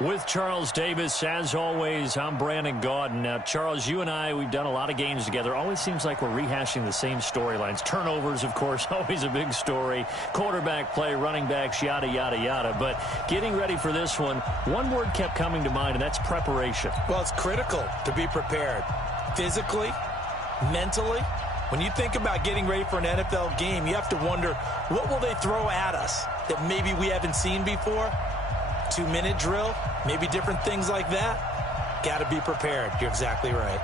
With Charles Davis, as always, I'm Brandon Gaudin. Now, Charles, you and I, we've done a lot of games together. Always seems like we're rehashing the same storylines. Turnovers, of course, always a big story. Quarterback play, running backs, yada, yada, yada. But getting ready for this one word kept coming to mind, and that's preparation. Well, it's critical to be prepared. Physically, mentally. When you think about getting ready for an NFL game, you have to wonder, what will they throw at us that maybe we haven't seen before? 2-minute drill, maybe different things like that. Got to be prepared. You're exactly right.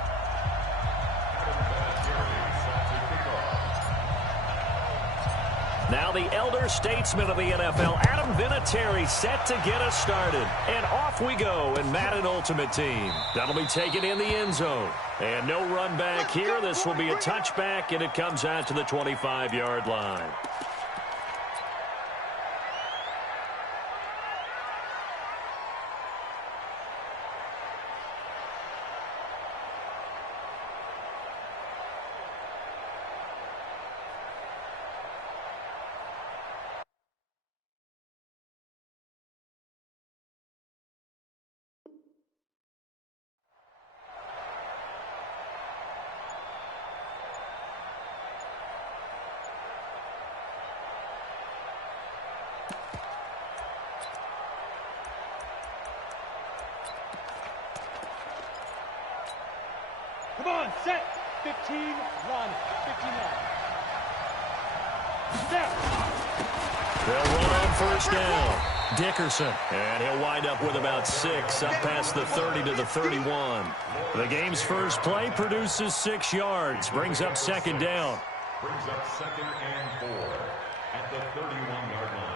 Now the elder statesman of the NFL, Adam Vinatieri, set to get us started. And off we go in Madden Ultimate Team. That'll be taken in the end zone. And no run back here. This will be a touchback, and it comes out to the 25-yard line. Come on, set, 15, run, 15 yards. Step. They'll run on first down. Dickerson, and he'll wind up with about 6, up past the 30 to the 31. The game's first play produces 6 yards, brings up second down. Brings up 2nd and 4 at the 31-yard line.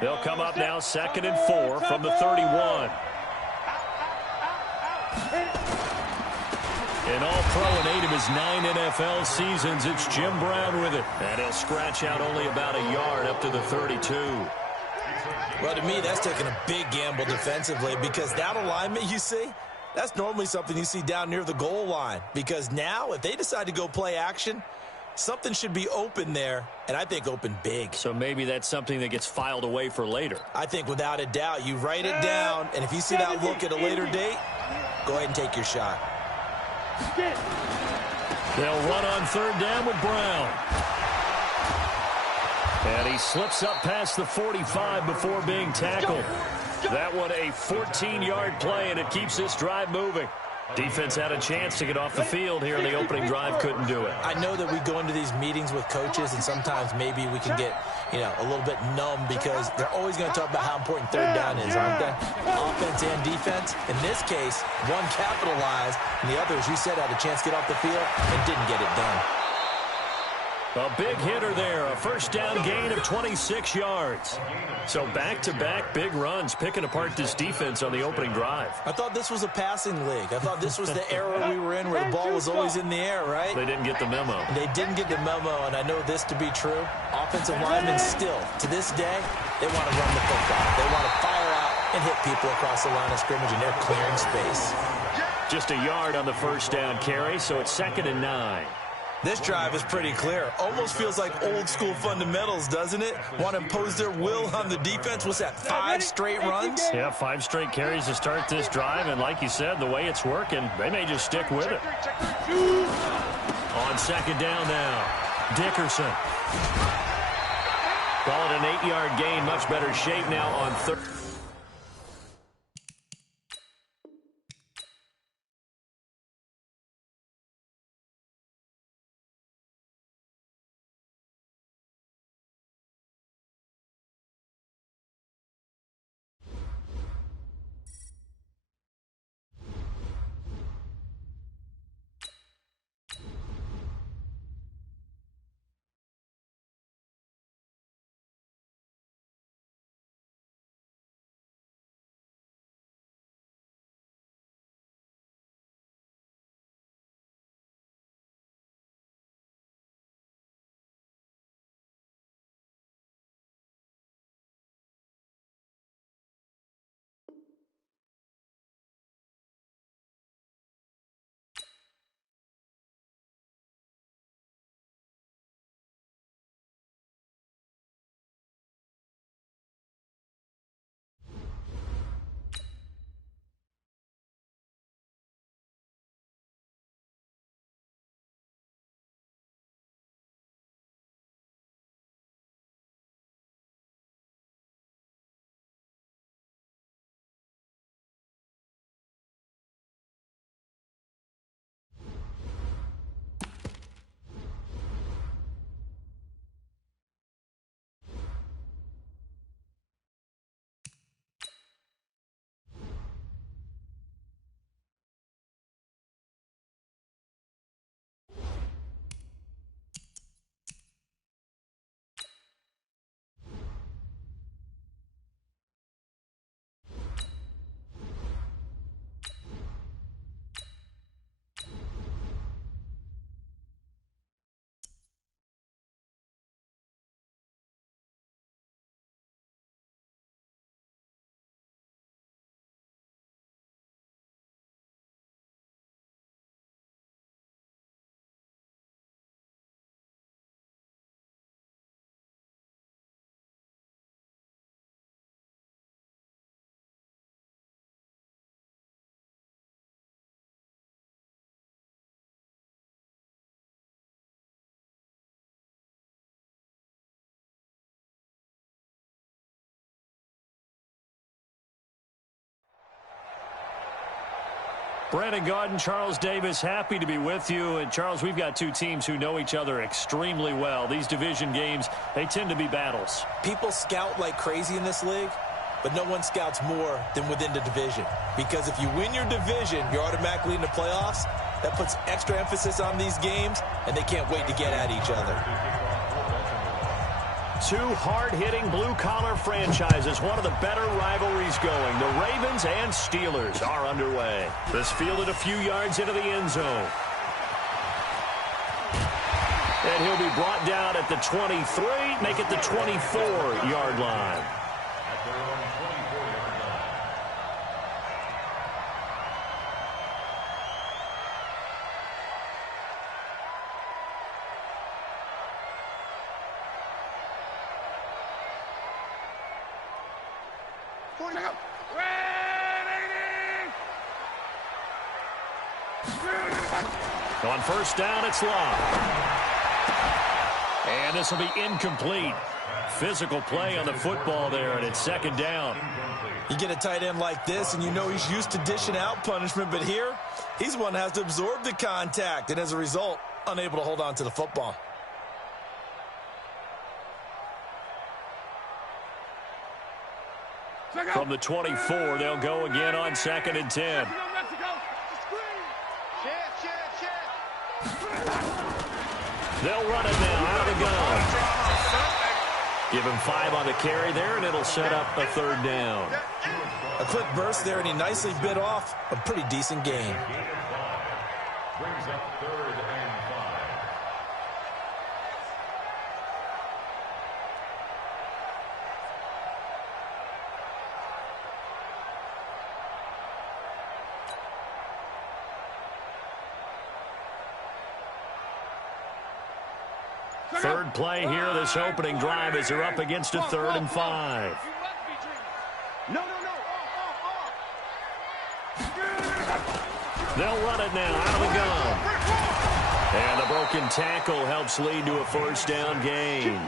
They'll come up now 2nd and 4 from the 31. And all pro in 8 of his 9 NFL seasons, it's Jim Brown with it. And he'll scratch out only about a yard up to the 32. Well, to me, that's taking a big gamble defensively because that alignment you see, that's normally something you see down near the goal line. Because now, if they decide to go play action, something should be open there, and I think open big. So maybe that's something that gets filed away for later. I think without a doubt, you write it down, and if you see that look at a later date, go ahead and take your shot. They'll run on 3rd down with Brown. And he slips up past the 45 before being tackled. That one a 14-yard play, and it keeps this drive moving. Defense had a chance to get off the field here in the opening drive, couldn't do it. I know that we go into these meetings with coaches, and sometimes maybe we can get, a little bit numb because they're always going to talk about how important 3rd down is, aren't they? Offense and defense. In this case, one capitalized, and the other, as you said, had a chance to get off the field and didn't get it done. A big hitter there, a first down gain of 26 yards. So back-to-back big runs, picking apart this defense on the opening drive. I thought this was a passing league. I thought this was the era we were in where the ball was always in the air, right? They didn't get the memo. They didn't get the memo, and I know this to be true. Offensive linemen still, to this day, they want to run the football. They want to fire out and hit people across the line of scrimmage, and they're clearing space. Just a yard on the first down carry, so it's 2nd and 9. This drive is pretty clear. Almost feels like old-school fundamentals, doesn't it? Want to impose their will on the defense. What's that, 5 straight runs? Yeah, 5 straight carries to start this drive, and like you said, the way it's working, they may just stick with it. On 2nd down now, Dickerson. Call it an 8-yard gain, much better shape now on 3rd. Brandon Gaudin, Charles Davis, happy to be with you. And, Charles, we've got 2 teams who know each other extremely well. These division games, they tend to be battles. People scout like crazy in this league, but no one scouts more than within the division. Because if you win your division, you're automatically in the playoffs. That puts extra emphasis on these games, and they can't wait to get at each other. 2 hard-hitting blue-collar franchises, one of the better rivalries going. The Ravens and Steelers are underway. This fielded a few yards into the end zone. And he'll be brought down at the 23, make it the 24-yard line. On first down, it's Love. And this will be incomplete. Physical play on the football there, and it's 2nd down. You get a tight end like this, and you know he's used to dishing out punishment, but here, he's one that has to absorb the contact, and as a result, unable to hold on to the football. From the 24, they'll go again on 2nd and 10. They'll run it now out of the Give him 5 on the carry there, and it'll set up a 3rd down. A quick burst there, and he nicely bit off a pretty decent gain. Brings up 3rd and 5. Third play here, this opening drive as they're up against a 3rd and 5. No. They'll run it now out of the gun. And the broken tackle helps lead to a 1st down gain.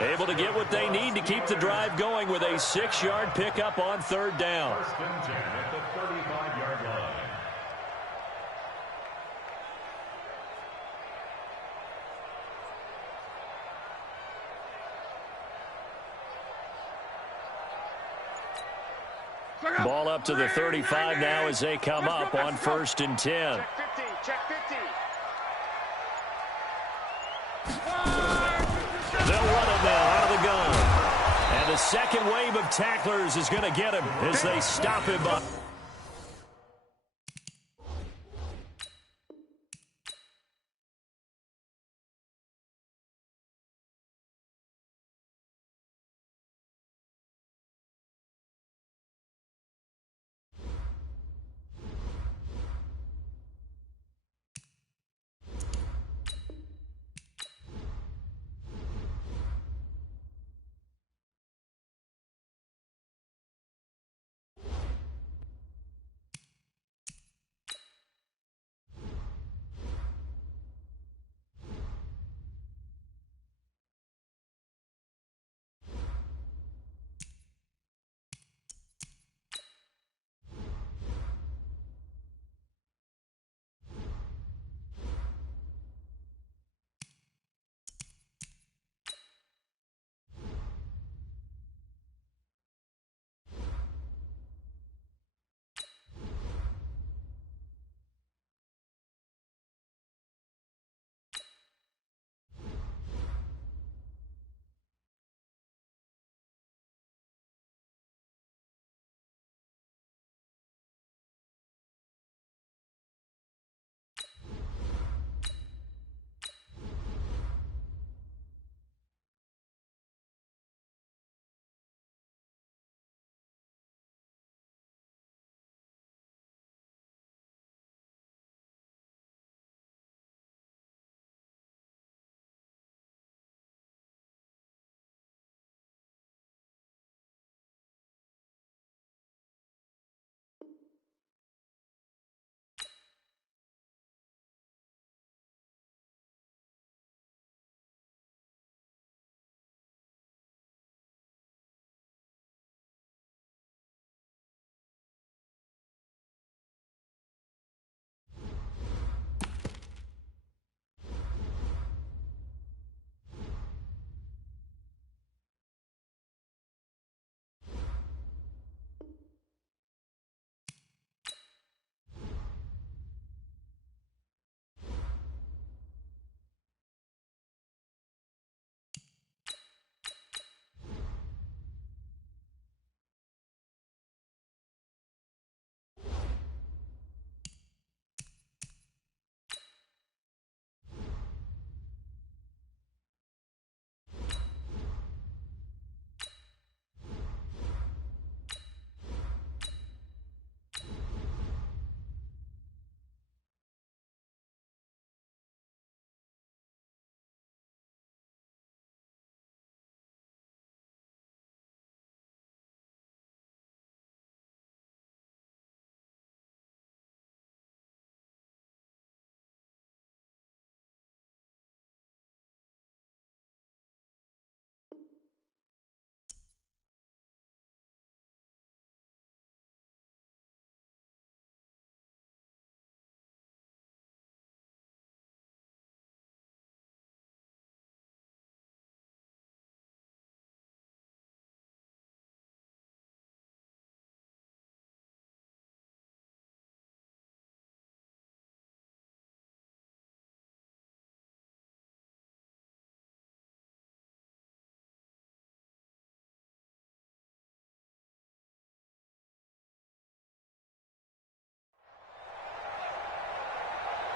Able to get what they need to keep the drive going with a 6-yard pickup on 3rd down. 1st and 10 at the 35-yard line. Ball up to the 35 now as they come up on 1st and 10. Check 50. They'll run it now out of the gun. And the second wave of tacklers is going to get him as they stop him up.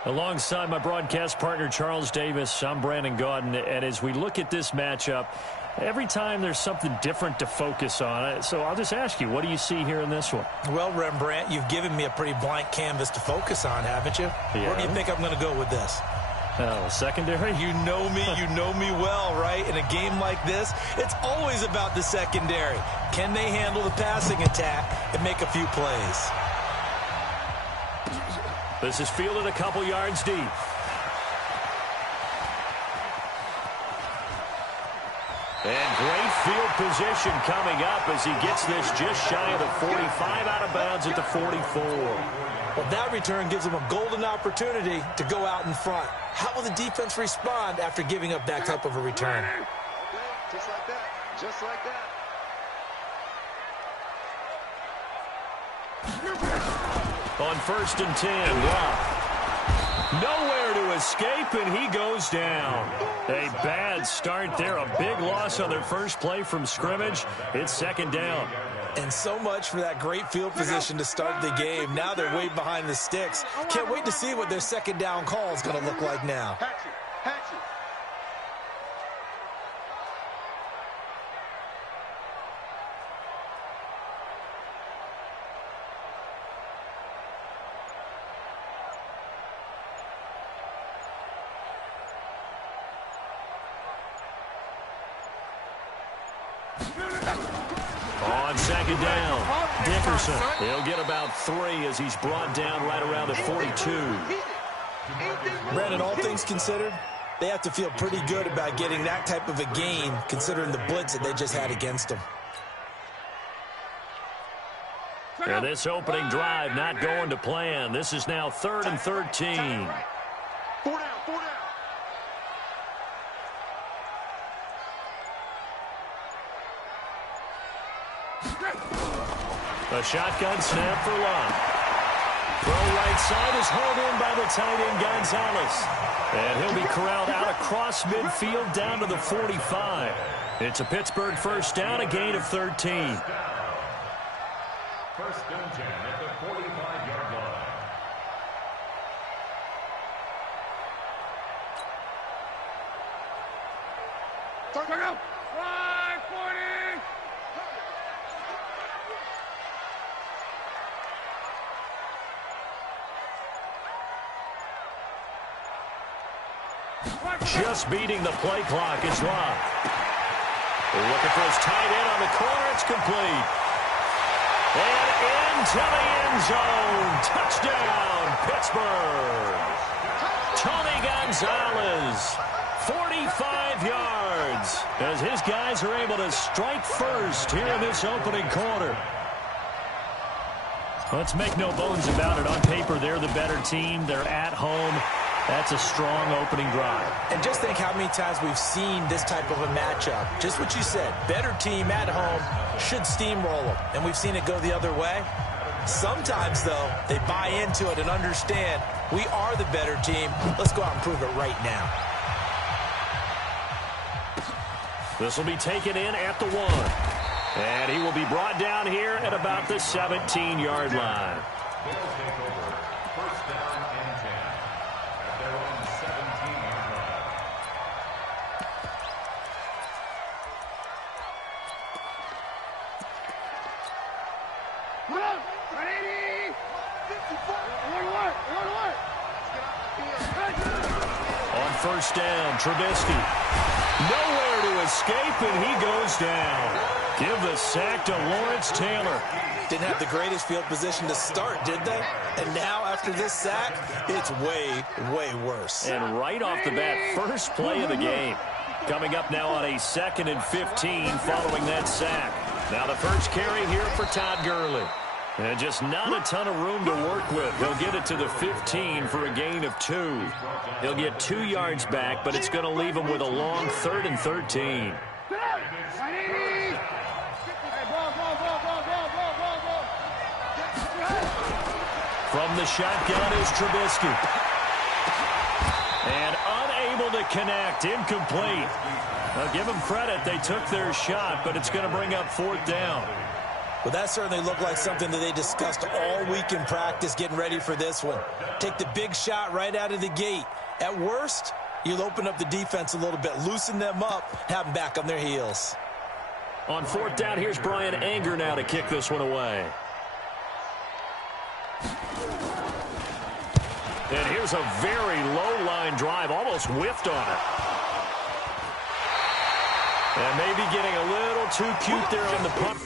Alongside my broadcast partner, Charles Davis, I'm Brandon Gaudin. And as we look at this matchup, every time there's something different to focus on. So I'll just ask you, what do you see here in this one? Well, Rembrandt, you've given me a pretty blank canvas to focus on, haven't you? Yeah. Where do you think I'm going to go with this? Oh, secondary? You know me well, right? In a game like this, it's always about the secondary. Can they handle the passing attack and make a few plays? This is fielded a couple yards deep. And great field position coming up as he gets this just shy of the 45, out of bounds at the 44. Well, that return gives them a golden opportunity to go out in front. How will the defense respond after giving up that type of a return? Just like that. Just like that. On 1st and 10, Watt. Nowhere to escape, and he goes down. A bad start there. A big loss on their first play from scrimmage. It's 2nd down. And so much for that great field position to start the game. Now they're way behind the sticks. Can't wait to see what their 2nd down call is going to look like now. On 2nd down, Dickerson. He'll get about 3 as he's brought down right around the 42. Brandon, all things considered, they have to feel pretty good about getting that type of a gain considering the blitz that they just had against them. And this opening drive not going to plan. This is now 3rd and 13. 4 down. A shotgun snap for Lott. Throw right side is hauled in by the tight end Gonzalez. And he'll be corralled out across midfield down to the 45. It's a Pittsburgh 1st down, a gain of 13. 1st and 10 at the 45-yard line. Turn out. 540. Just beating the play clock is Lott. Looking for his tight end on the corner. It's complete. And into the end zone. Touchdown, Pittsburgh. Tony Gonzalez, 45 yards, as his guys are able to strike first here in this opening quarter. Let's make no bones about it. On paper, they're the better team. They're at home. That's a strong opening drive. And just think how many times we've seen this type of a matchup. Just what you said, better team at home should steamroll them. And we've seen it go the other way. Sometimes, though, they buy into it and understand we are the better team. Let's go out and prove it right now. This will be taken in at the 1. And he will be brought down here at about the 17-yard line. They'll take over 1st down and 10 at their own 17-yard line. Hold up. Ready. 54. On 1st down, Trubisky. Nowhere to escape, and he goes down. Give the sack to Lawrence Taylor. Didn't have the greatest field position to start, did they? And now, after this sack, it's way, way worse. And right off the bat, first play of the game. Coming up now on a 2nd and 15 following that sack. Now the first carry here for Todd Gurley. And just not a ton of room to work with. He'll get it to the 15 for a gain of 2. He'll get 2 yards back, but it's going to leave him with a long 3rd and 13. From the shotgun is Trubisky. And unable to connect, incomplete. Now give them credit, they took their shot, but it's going to bring up 4th down. Well, that certainly looked like something that they discussed all week in practice getting ready for this one. Take the big shot right out of the gate. At worst, you'll open up the defense a little bit, loosen them up, have them back on their heels. On fourth down, here's Brian Anger now to kick this one away. And here's a very low-line drive, almost whiffed on it. And maybe getting a little too cute there on the punt.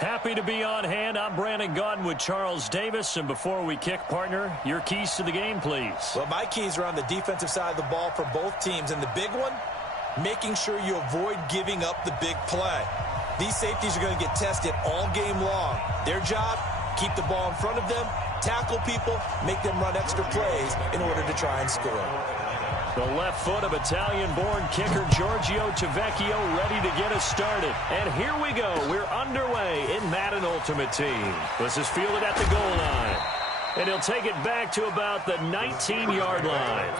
Happy to be on hand. I'm Brandon Gaudin with Charles Davis. And before we kick, partner, your keys to the game, please. Well, my keys are on the defensive side of the ball for both teams. And the big one, making sure you avoid giving up the big play. These safeties are going to get tested all game long. Their job, keep the ball in front of them, tackle people, make them run extra plays in order to try and score. The left foot of Italian-born kicker Giorgio Tavecchio ready to get us started. And here we go. We're underway in Madden Ultimate Team. This is fielded at the goal line. And he'll take it back to about the 19-yard line.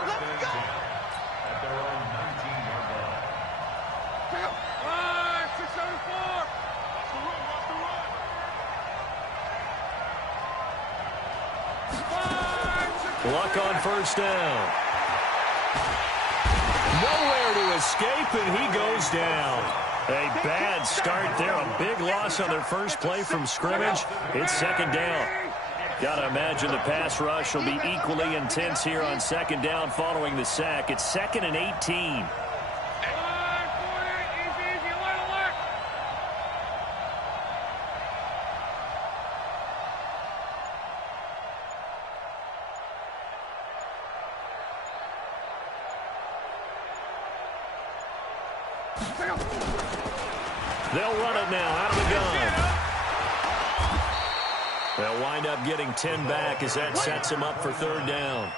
Luck on first down. Nowhere to escape, and he goes down. A bad start there. A big loss on their first play from scrimmage. It's second down. Got to imagine the pass rush will be equally intense here on second down following the sack. It's 2nd and 18. They'll run it now out of the gun. They'll wind up getting 10 back as that sets them up for third down.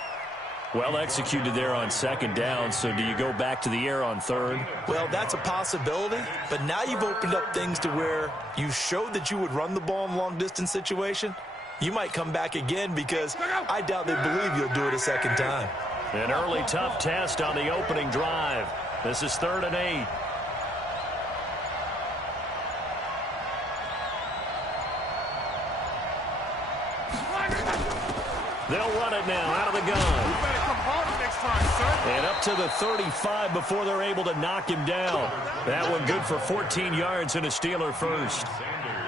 Well executed there on second down, so do you go back to the air on third? Well, that's a possibility, but now you've opened up things to where you showed that you would run the ball in long-distance situation. You might come back again because I doubt they believe you'll do it a second time. An early tough test on the opening drive. This is 3rd and 8. They'll run it now out of the gun. You better come harder next time, son. And up to the 35 before they're able to knock him down. That one good for 14 yards and a Steeler first.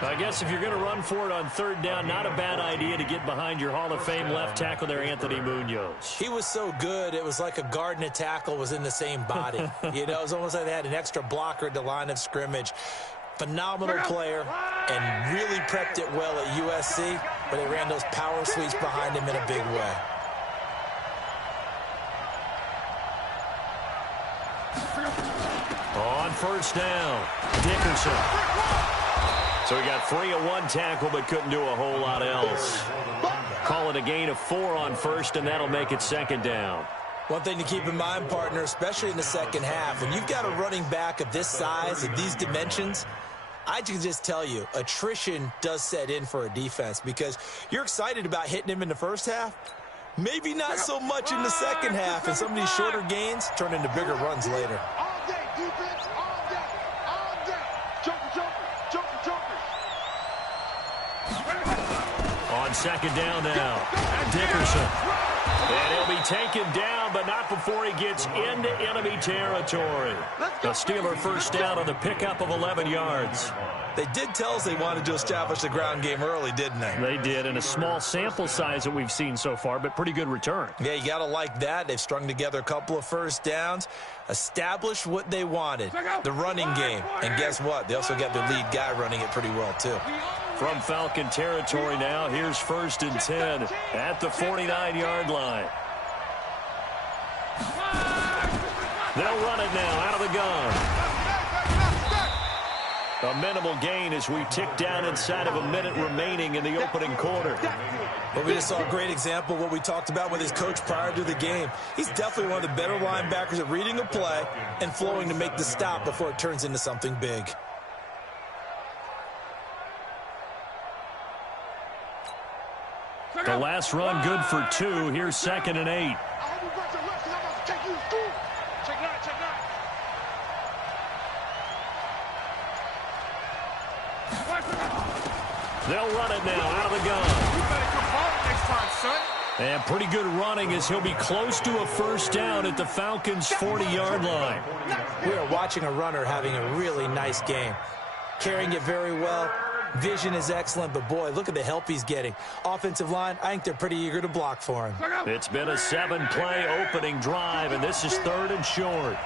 I guess if you're going to run for it on third down, not a bad idea to get behind your Hall of Fame left tackle there, Anthony Munoz. He was so good, it was like a guard and a tackle was in the same body. You know, it was almost like they had an extra blocker at the line of scrimmage. Phenomenal player and really prepped it well at USC, but they ran those power sweeps behind him in a big way. On first down, Dickerson. So he got free of one tackle but couldn't do a whole lot else. Call it a gain of 4 on first, and that'll make it second down. One thing to keep in mind, partner, especially in the second half, when you've got a running back of this size, of these dimensions, I can just tell you, attrition does set in for a defense because you're excited about hitting him in the first half. Maybe not so much in the second half, and some of these shorter gains turn into bigger runs later. All day, defense, all day, all day. Joker, joker, joker, joker. On second down now, Dickerson. And he'll be taken down, but not before he gets into enemy territory. The Steeler first down on the pickup of 11 yards. They did tell us they wanted to establish the ground game early, didn't they? They did, in a small sample size that we've seen so far, but pretty good return. Yeah, you got to like that. They've strung together a couple of first downs, established what they wanted, the running game. And guess what? They also got their lead guy running it pretty well, too. From Falcon territory now, here's 1st and 10 at the 49-yard line. They'll run it now out of the gun. A minimal gain as we tick down inside of a minute remaining in the opening quarter. Well, we just saw a great example of what we talked about with his coach prior to the game. He's definitely one of the better linebackers at reading a play and flowing to make the stop before it turns into something big. The last run good for 2. Here's 2nd and 8. I hope you got your left, 'cause I'm about to take you to school. Check it out, check it out. They'll run it now out of the gun. You better come home next time, son. And pretty good running as he'll be close to a first down at the Falcons' 40-yard line. We are watching a runner having a really nice game. Carrying it very well. Vision is excellent, but boy, look at the help he's getting. Offensive line, I think they're pretty eager to block for him. It's been a 7-play opening drive, and this is 3rd and short.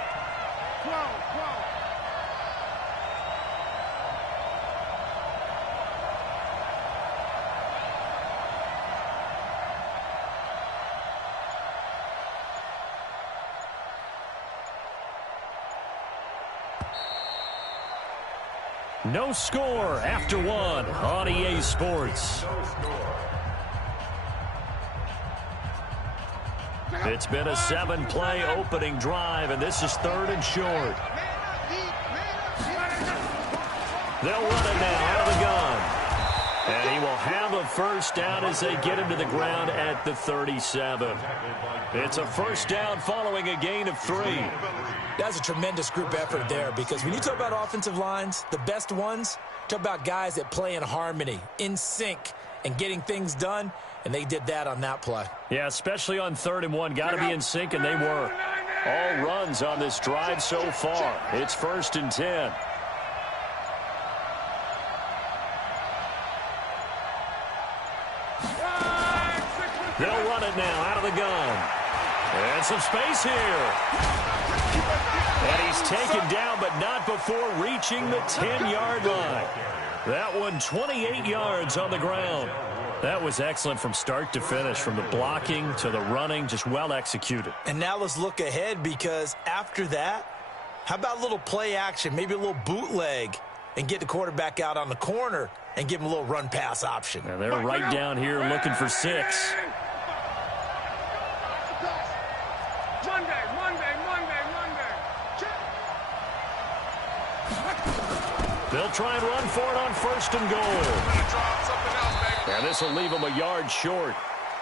No score after 1 on EA Sports. It's been a 7-play opening drive, and this is 3rd and short. They'll run it now out of the gun. And he will have a first down as they get him to the ground at the 37. It's a first down following a gain of 3. That's a tremendous group effort there because when you talk about offensive lines, the best ones, talk about guys that play in harmony, in sync, and getting things done, and they did that on that play. Yeah, especially on 3rd and 1. Got to be in sync, and they were. All runs on this drive so far. It's 1st and 10. They'll run it now out of the gun. And some space here. And he's taken down, but not before reaching the 10-yard line. That one 28 yards on the ground. That was excellent from start to finish, from the blocking to the running, just well executed. And now let's look ahead because after that, how about a little play action, maybe a little bootleg, and get the quarterback out on the corner and give him a little run-pass option. And they're right down here looking for 6. They'll try and run for it on 1st and goal. And this will leave them a yard short.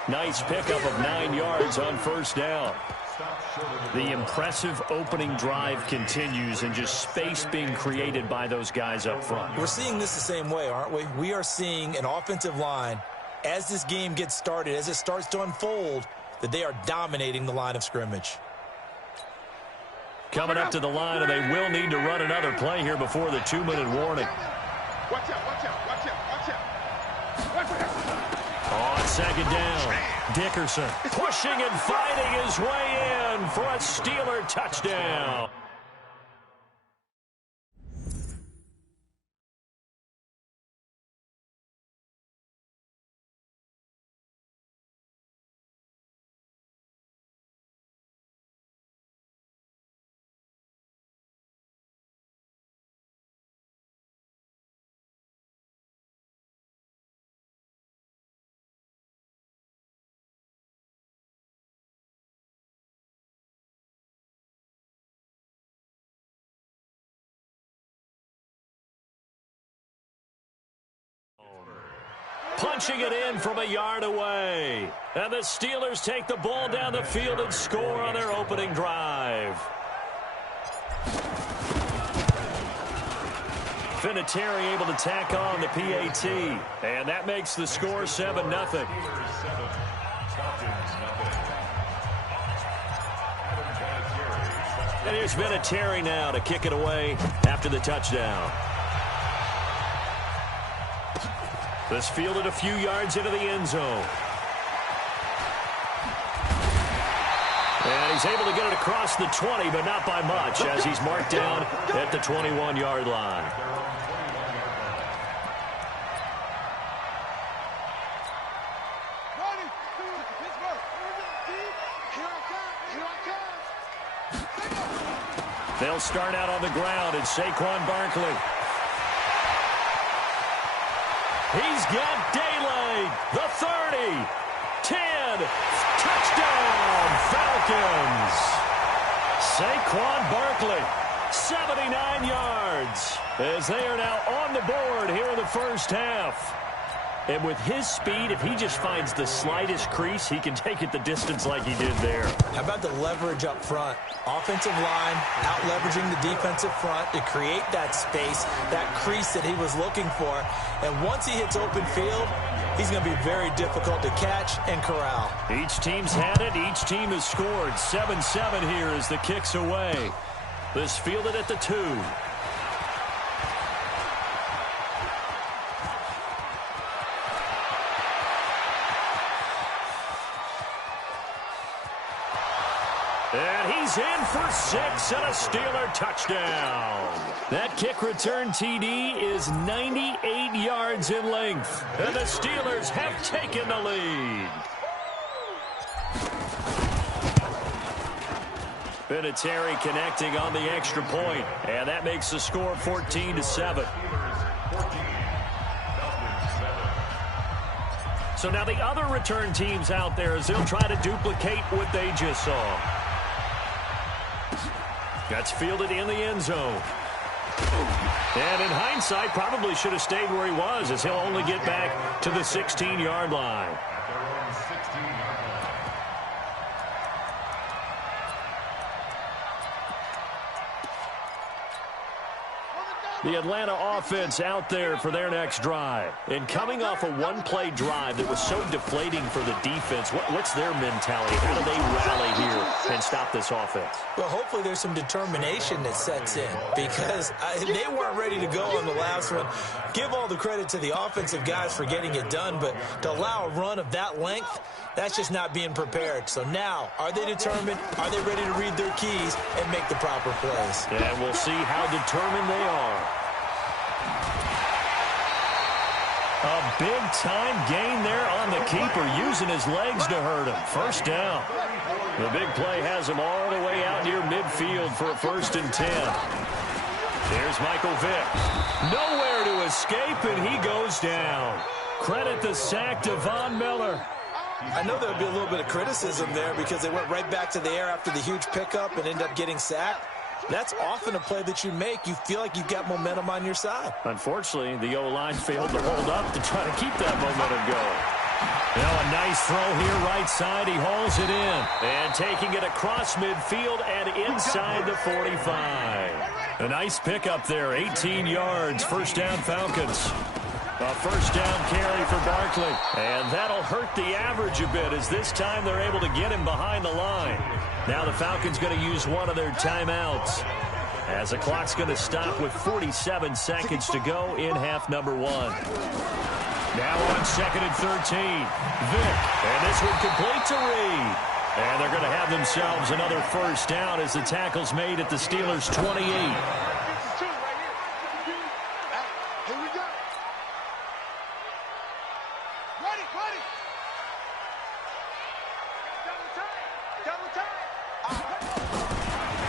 Nice pickup of 9 yards on 1st down. The impressive opening drive continues and just space being created by those guys up front. We're seeing this the same way, aren't we? We are seeing an offensive line, as this game gets started, as it starts to unfold, that they are dominating the line of scrimmage. Coming up to the line, and they will need to run another play here before the 2-minute warning. Watch out, watch out, watch out, watch out. Watch out. On 2nd down, Dickerson pushing and fighting his way in for a Steeler touchdown. punching it in from a yard away. And the Steelers take the ball down the field and score on their opening drive. Vinatieri able to tack on the PAT. And that makes the score 7-0. And here's Vinatieri now to kick it away after the touchdown. This fielded a few yards into the end zone. And he's able to get it across the 20, but not by much, as he's marked down at the 21-yard line. They'll start out on the ground, and Saquon Barkley. He's got daylight. The 30, 10, touchdown, Falcons. Saquon Barkley, 79 yards, as they are now on the board here in the first half. And with his speed, if he just finds the slightest crease, he can take it the distance like he did there. How about the leverage up front? Offensive line out-leveraging the defensive front to create that space, that crease that he was looking for. And once he hits open field, he's going to be very difficult to catch and corral. Each team's had it. Each team has scored. 7-7 here as the kick's away. This fielded at the 2. And he's in for 6 and a Steeler touchdown. That kick return TD is 98 yards in length. And the Steelers have taken the lead. Vinatieri connecting on the extra point. And that makes the score 14-7. So now the other return teams out there as they'll try to duplicate what they just saw. That's fielded in the end zone. And in hindsight, probably should have stayed where he was, as he'll only get back to the 16-yard line. The Atlanta offense out there for their next drive. And coming off a one-play drive that was so deflating for the defense, what's their mentality? How do they rally here and stop this offense? Well, hopefully there's some determination that sets in, because they weren't ready to go on the last one. Give all the credit to the offensive guys for getting it done, but to allow a run of that length, that's just not being prepared. So now, are they determined? Are they ready to read their keys and make the proper plays? And we'll see how determined they are. A big-time gain there on the keeper, using his legs to hurt him. First down. The big play has him all the way out near midfield for a 1st and 10. There's Michael Vick. Nowhere to escape, and he goes down. Credit the sack to Von Miller. I know there would be a little bit of criticism there because they went right back to the air after the huge pickup and ended up getting sacked. That's often a play that you make. You feel like you've got momentum on your side. Unfortunately, the O-line failed to hold up to try to keep that momentum going. Now a nice throw here right side. He hauls it in. And taking it across midfield and inside the 45. A nice pickup there. 18 yards. First down, Falcons. A first down carry for Barkley. And that'll hurt the average a bit, as this time they're able to get him behind the line. Now the Falcons going to use one of their timeouts, as the clock's going to stop with 47 seconds to go in half number 1. Now on 2nd and 13. Vick. And this one complete to Reed. And they're going to have themselves another first down as the tackle's made at the Steelers' 28.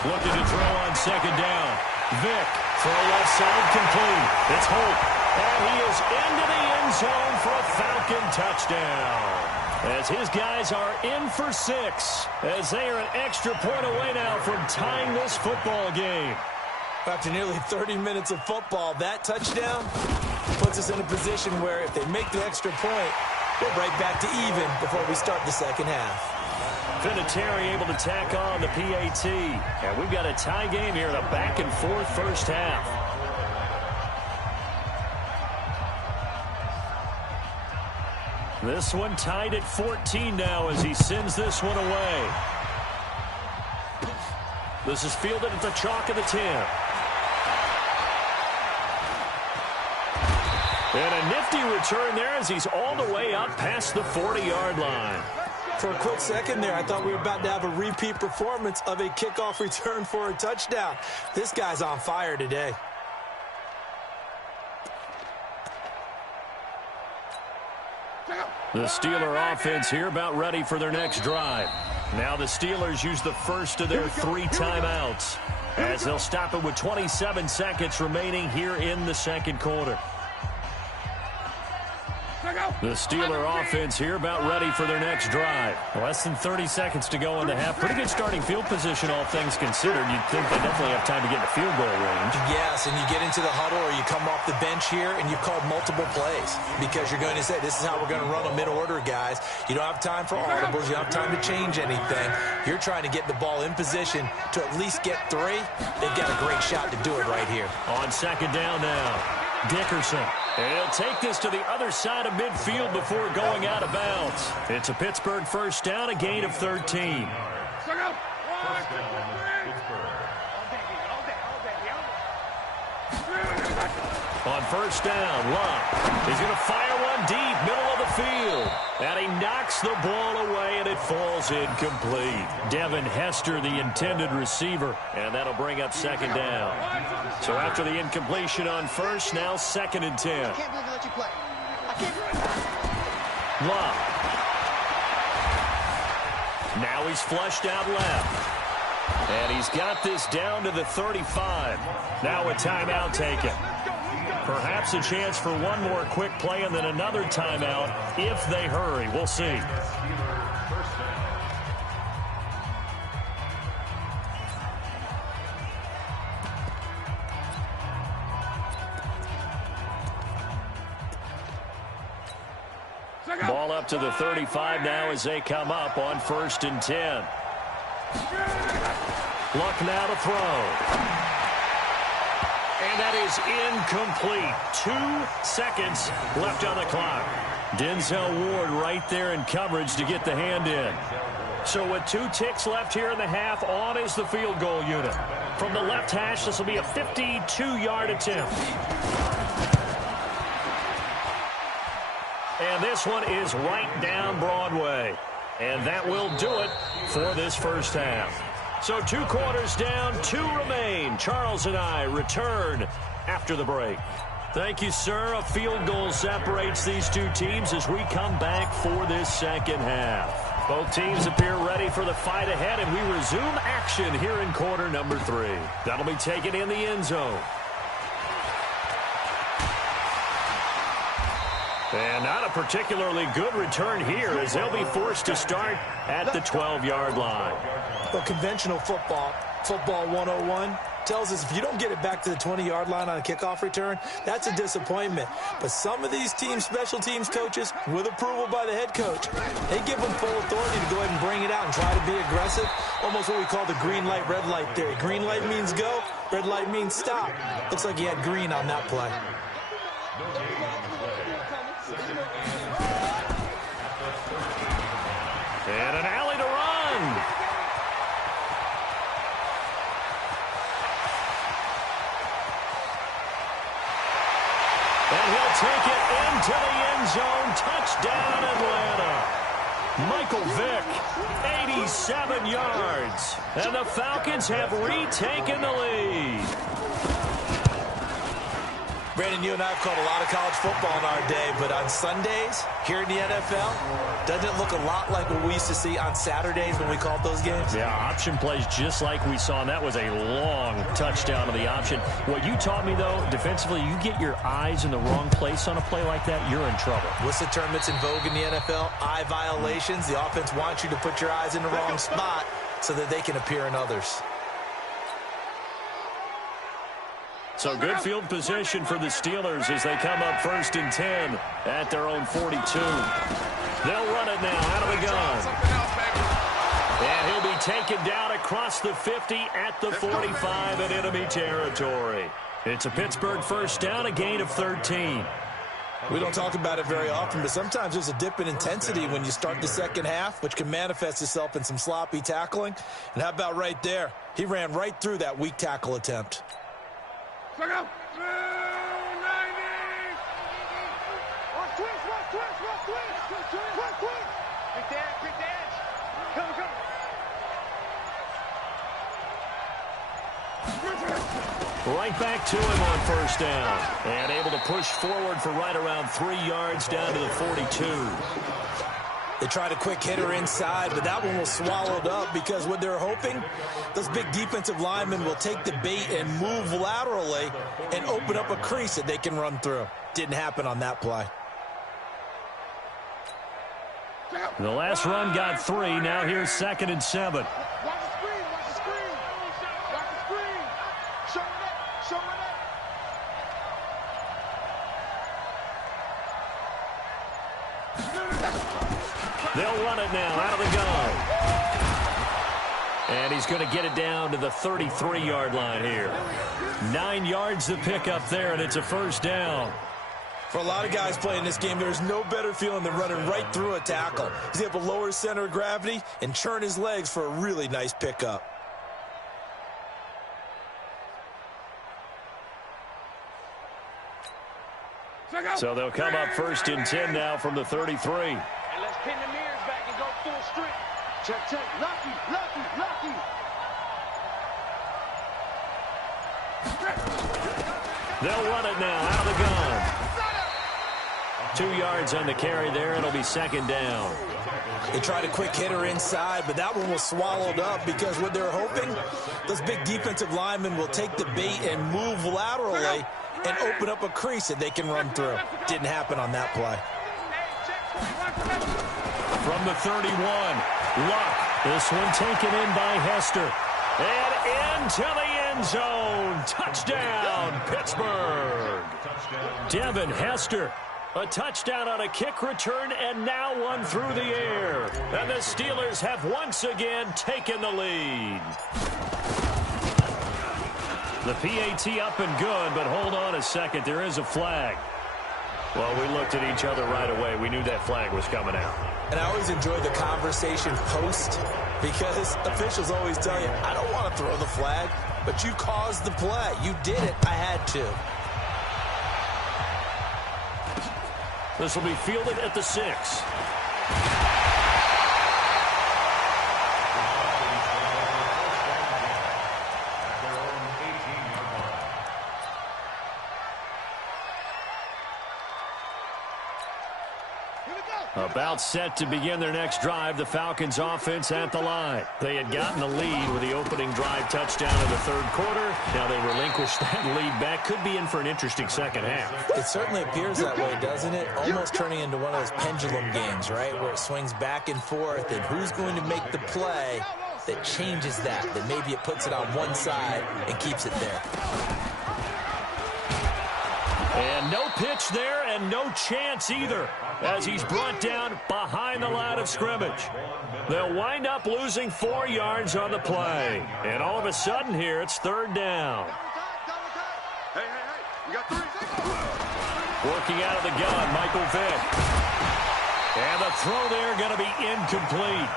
Looking to throw on 2nd down. Vick, throw left side complete. It's Holt. And he is into the end zone for a Falcon touchdown. As his guys are in for 6. As they are an extra point away now from tying this football game. After nearly 30 minutes of football, that touchdown, Puts us in a position where if they make the extra point, we're right back to even before we start the second half. Vinatieri able to tack on the PAT. And we've got a tie game here in a back-and-forth first half. This one tied at 14 now as he sends this one away. This is fielded at the chalk of the 10. And a nifty return there as he's all the way up past the 40-yard line. For a quick second there, I thought we were about to have a repeat performance of a kickoff return for a touchdown. This guy's on fire today. The Steeler offense here about ready for their next drive. Now the Steelers use the first of their 3 timeouts as they'll stop it with 27 seconds remaining here in the second quarter. The Steeler offense here about ready for their next drive. Less than 30 seconds to go in the half. Pretty good starting field position, all things considered. You'd think they definitely have time to get in the field goal range. Yes, and you get into the huddle or you come off the bench here and you've called multiple plays because you're going to say, this is how we're going to run them in order, guys. You don't have time for audibles. You don't have time to change anything. You're trying to get the ball in position to at least get 3. They've got a great shot to do it right here. On second down now, Dickerson. And he'll take this to the other side of midfield before going out of bounds. It's a Pittsburgh first down, a gain of 13. On first down, Love. He's going to fire one deep, middle of the field. And he knocks the ball away, and it falls incomplete. Devin Hester, the intended receiver, and that'll bring up second down. So after the incompletion on first, now second and 10. I can't believe I let you play. Love. Now he's flushed out left. And he's got this down to the 35. Now a timeout taken. Perhaps a chance for one more quick play and then another timeout if they hurry. We'll see. Ball up to the 35 now as they come up on first and 10. Luck now to throw. And that is incomplete. 2 seconds left on the clock. Denzel Ward right there in coverage to get the hand in. So with 2 ticks left here in the half, on is the field goal unit. From the left hash, this will be a 52-yard attempt. And this one is right down Broadway. And that will do it for this first half. So 2 quarters down, 2 remain. Charles and I return after the break. Thank you, sir. A field goal separates these 2 teams as we come back for this second half. Both teams appear ready for the fight ahead, and we resume action here in quarter number 3. That'll be taken in the end zone. And not a particularly good return here as they'll be forced to start at the 12-yard line. Well, conventional football 101, tells us if you don't get it back to the 20-yard line on a kickoff return, that's a disappointment. But some of these teams, special teams coaches, with approval by the head coach, they give them full authority to go ahead and bring it out and try to be aggressive. Almost what we call the green light, red light theory. Green light means go, red light means stop. Looks like he had green on that play. And an alley to run. And he'll take it into the end zone. Touchdown, Atlanta. Michael Vick, 87 yards. And the Falcons have retaken the lead. Brandon, you and I have called a lot of college football in our day, but on Sundays here in the NFL, doesn't it look a lot like what we used to see on Saturdays when we called those games? Yeah, option plays just like we saw, and that was a long touchdown of the option. What you taught me, though, defensively, you get your eyes in the wrong place on a play like that, you're in trouble. What's the term that's in vogue in the NFL? Eye violations. The offense wants you to put your eyes in the wrong spot so that they can appear in others. So good field position for the Steelers as they come up 1st and 10 at their own 42. They'll run it now out of the gun. And he'll be taken down across the 50 at the 45 in enemy territory. It's a Pittsburgh first down, a gain of 13. We don't talk about it very often, but sometimes there's a dip in intensity when you start the second half, which can manifest itself in some sloppy tackling. And how about right there? He ran right through that weak tackle attempt. Check out. 290. Watch twist. Pick the edge. Come. Right back to him on first down. And able to push forward for right around 3 yards down to the 42. They tried a quick hitter inside, but that one was swallowed up because what they're hoping, those big defensive linemen will take the bait and move laterally and open up a crease that they can run through. Didn't happen on that play. The last run got 3. Now here's 2nd and 7. Watch the screen. Show it up. They'll run it now out of the gun. And he's going to get it down to the 33-yard line here. 9 yards to pick up there, and it's a first down. For a lot of guys playing this game, there's no better feeling than running right through a tackle. He's able to lower his center of gravity and churn his legs for a really nice pickup. So they'll come up 1st and 10 now from the 33. And let's pin the mirrors back and go full strength. Check. Lucky. They'll run it now out of the gun. 2 yards on the carry there. It'll be 2nd down. They tried a quick hitter inside, but that one was swallowed up because what they're hoping, those big defensive linemen will take the bait and move laterally and open up a crease that they can run through. Didn't happen on that play. From the 31, Luck. This one taken in by Hester. And into the end zone. Touchdown, Pittsburgh. Devin Hester. A touchdown on a kick return, and now one through the air. And the Steelers have once again taken the lead. The PAT up and good, but hold on a second. There is a flag. Well, we looked at each other right away. We knew that flag was coming out. And I always enjoy the conversation post because officials always tell you, I don't want to throw the flag, but you caused the play. You did it. I had to. This will be fielded at the 6. About set to begin their next drive, the Falcons offense at the line. They had gotten the lead with the opening drive touchdown in the 3rd quarter. Now they relinquished that lead back. Could be in for an interesting second half. It certainly appears that way, doesn't it? Almost turning into one of those pendulum games, right? Where it swings back and forth, and who's going to make the play that changes that maybe it puts it on one side and keeps it there. And no pitch there and no chance either as he's brought down behind the line of scrimmage. They'll wind up losing 4 yards on the play. And all of a sudden here, it's 3rd down. Hey, we got 3 seconds. Working out of the gun, Michael Vick. And the throw there going to be incomplete.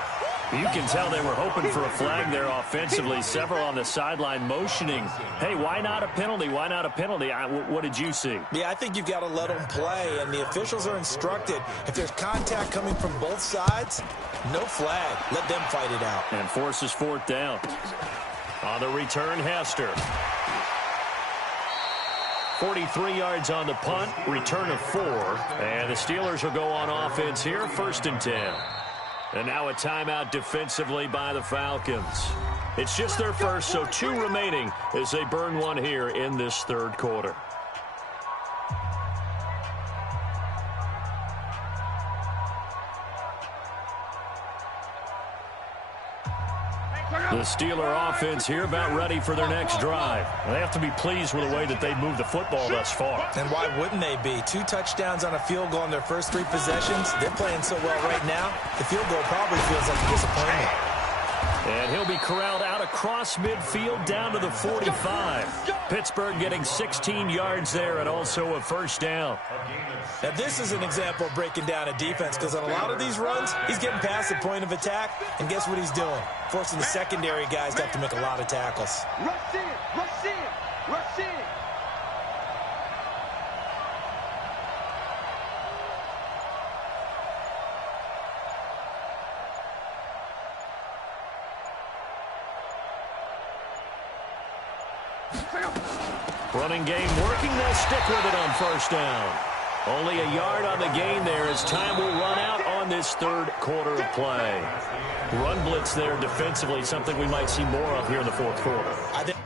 You can tell they were hoping for a flag there offensively. Several on the sideline motioning. Hey, why not a penalty? Why not a penalty? What did you see? Yeah, I think you've got to let them play, and the officials are instructed. If there's contact coming from both sides, no flag. Let them fight it out. And forces 4th down. On the return, Hester. 43 yards on the punt, return of 4. And the Steelers will go on offense here, 1st and 10. And now a timeout defensively by the Falcons. It's just their first, so 2 remaining as they burn one here in this 3rd quarter. The Steeler offense here about ready for their next drive. They have to be pleased with the way that they've moved the football thus far. And why wouldn't they be? 2 touchdowns on a field goal in their first 3 possessions. They're playing so well right now, the field goal probably feels like a disappointment. And he'll be corralled out across midfield down to the 45. Pittsburgh getting 16 yards there and also a first down. Now, this is an example of breaking down a defense because on a lot of these runs, he's getting past the point of attack, and guess what he's doing? Forcing the secondary guys to have to make a lot of tackles. Rush in, rush in, rush in. Running game working. They'll stick with it on first down. Only a yard on the gain there as time will run out on this third quarter of play. Run blitz there defensively, something we might see more of here in the fourth quarter. I think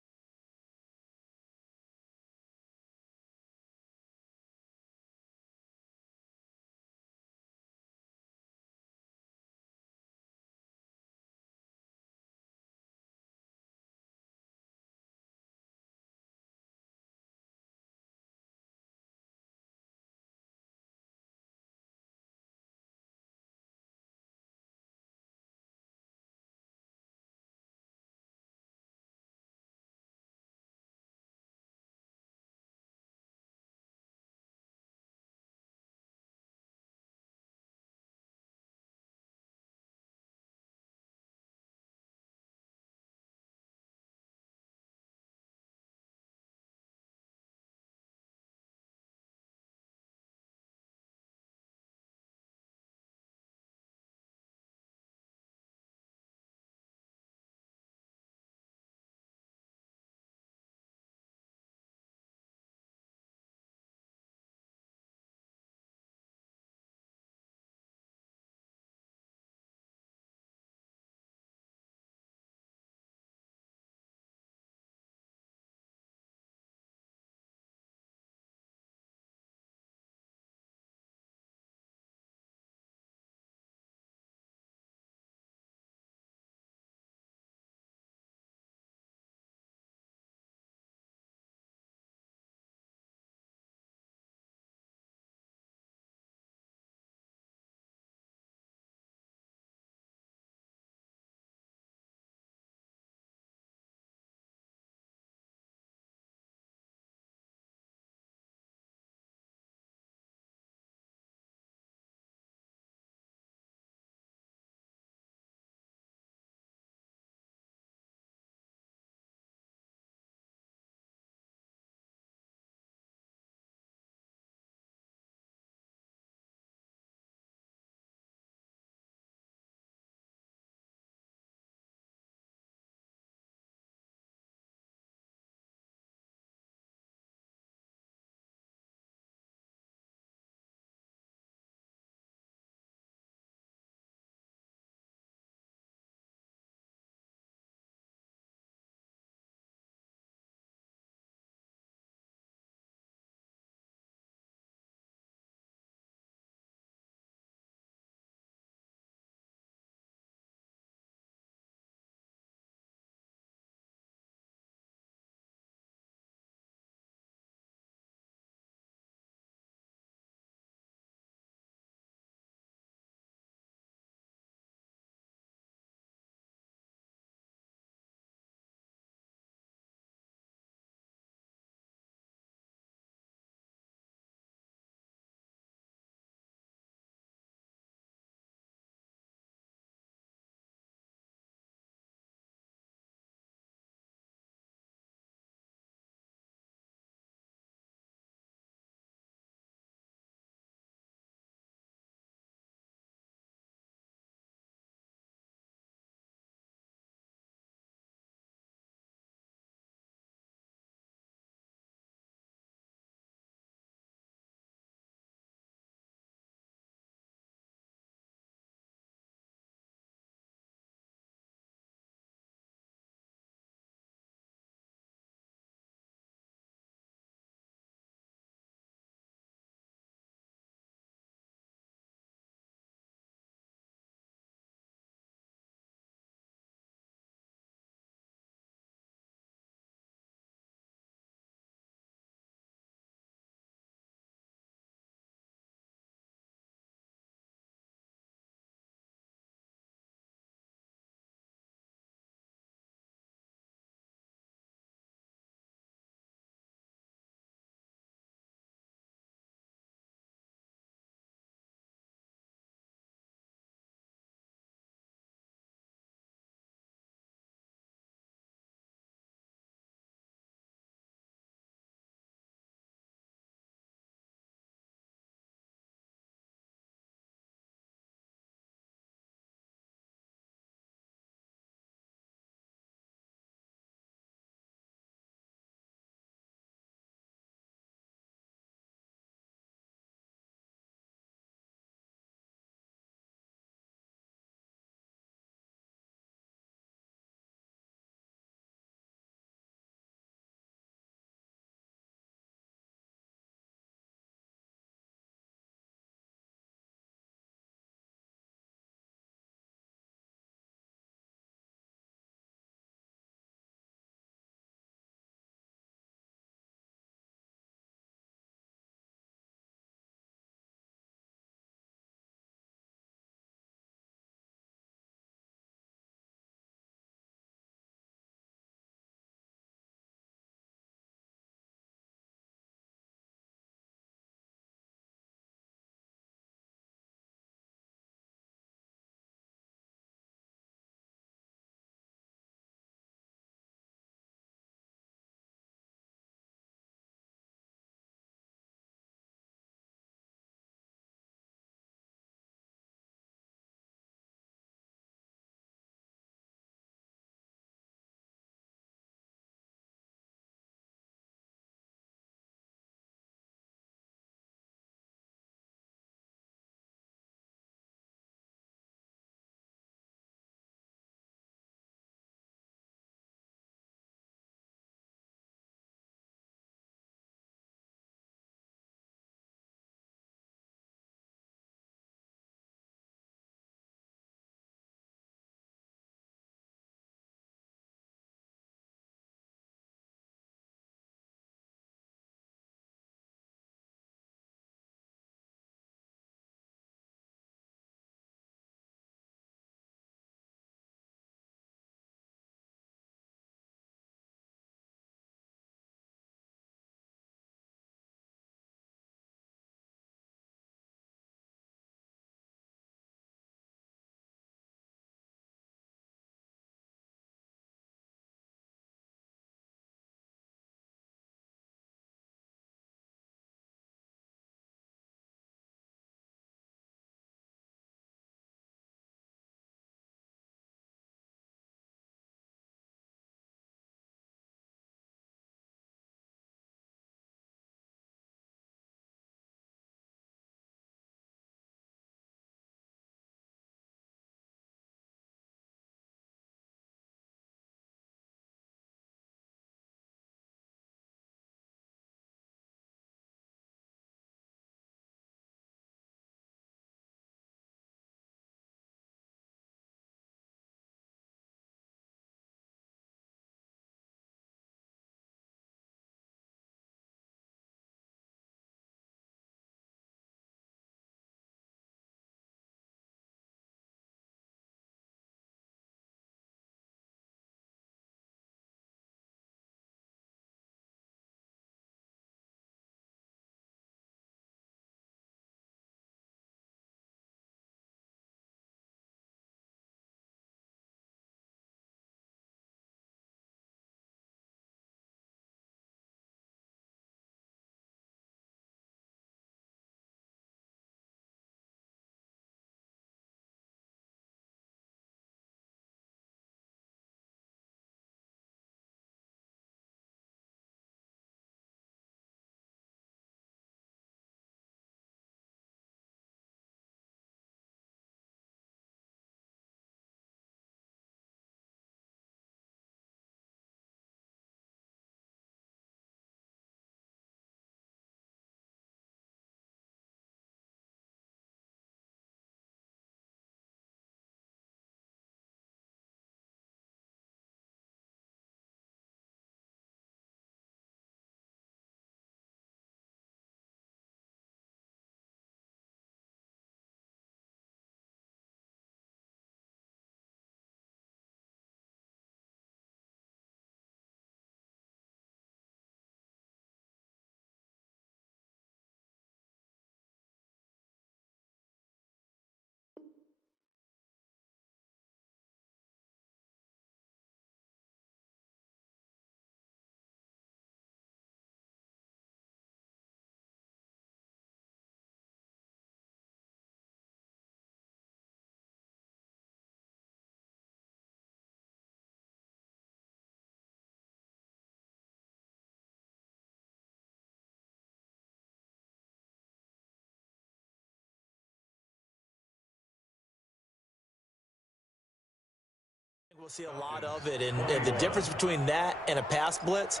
We'll see a lot of it, and the difference between that and a pass blitz,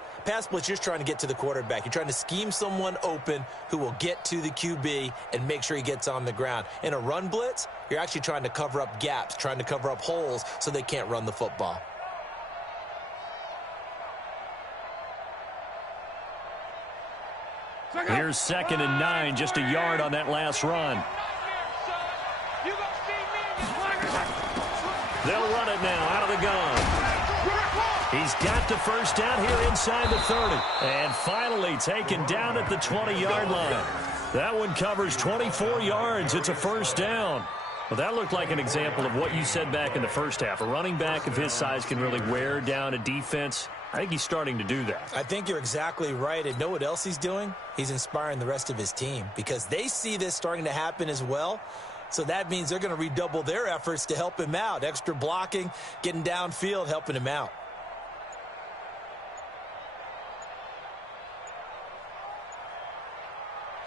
you're trying to get to the quarterback. You're trying to scheme someone open who will get to the QB and make sure he gets on the ground. In a run blitz, you're actually trying to cover up gaps, trying to cover up holes so they can't run the football. Here's 2nd and 9, just a yard on that last run. They'll run it now out of the gun. He's got the first down here inside the 30. And finally taken down at the 20-yard line. That one covers 24 yards. It's a first down. Well, that looked like an example of what you said back in the first half. A running back of his size can really wear down a defense. I think he's starting to do that. I think you're exactly right. And know what else he's doing? He's inspiring the rest of his team because they see this starting to happen as well. So that means they're going to redouble their efforts to help him out. Extra blocking, getting downfield, helping him out.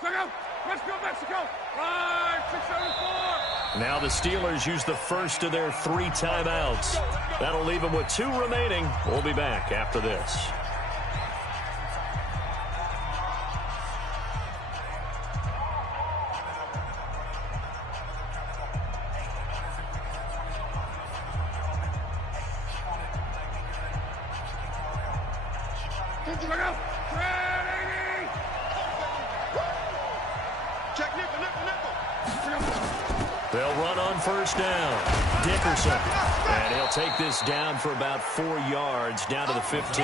Let's go, Mexico! Right, 674! Now the Steelers use the first of their 3 timeouts. That'll leave them with 2 remaining. We'll be back after this. They'll run on first down. Dickerson. And he'll take this down for about 4 yards, down to the 15.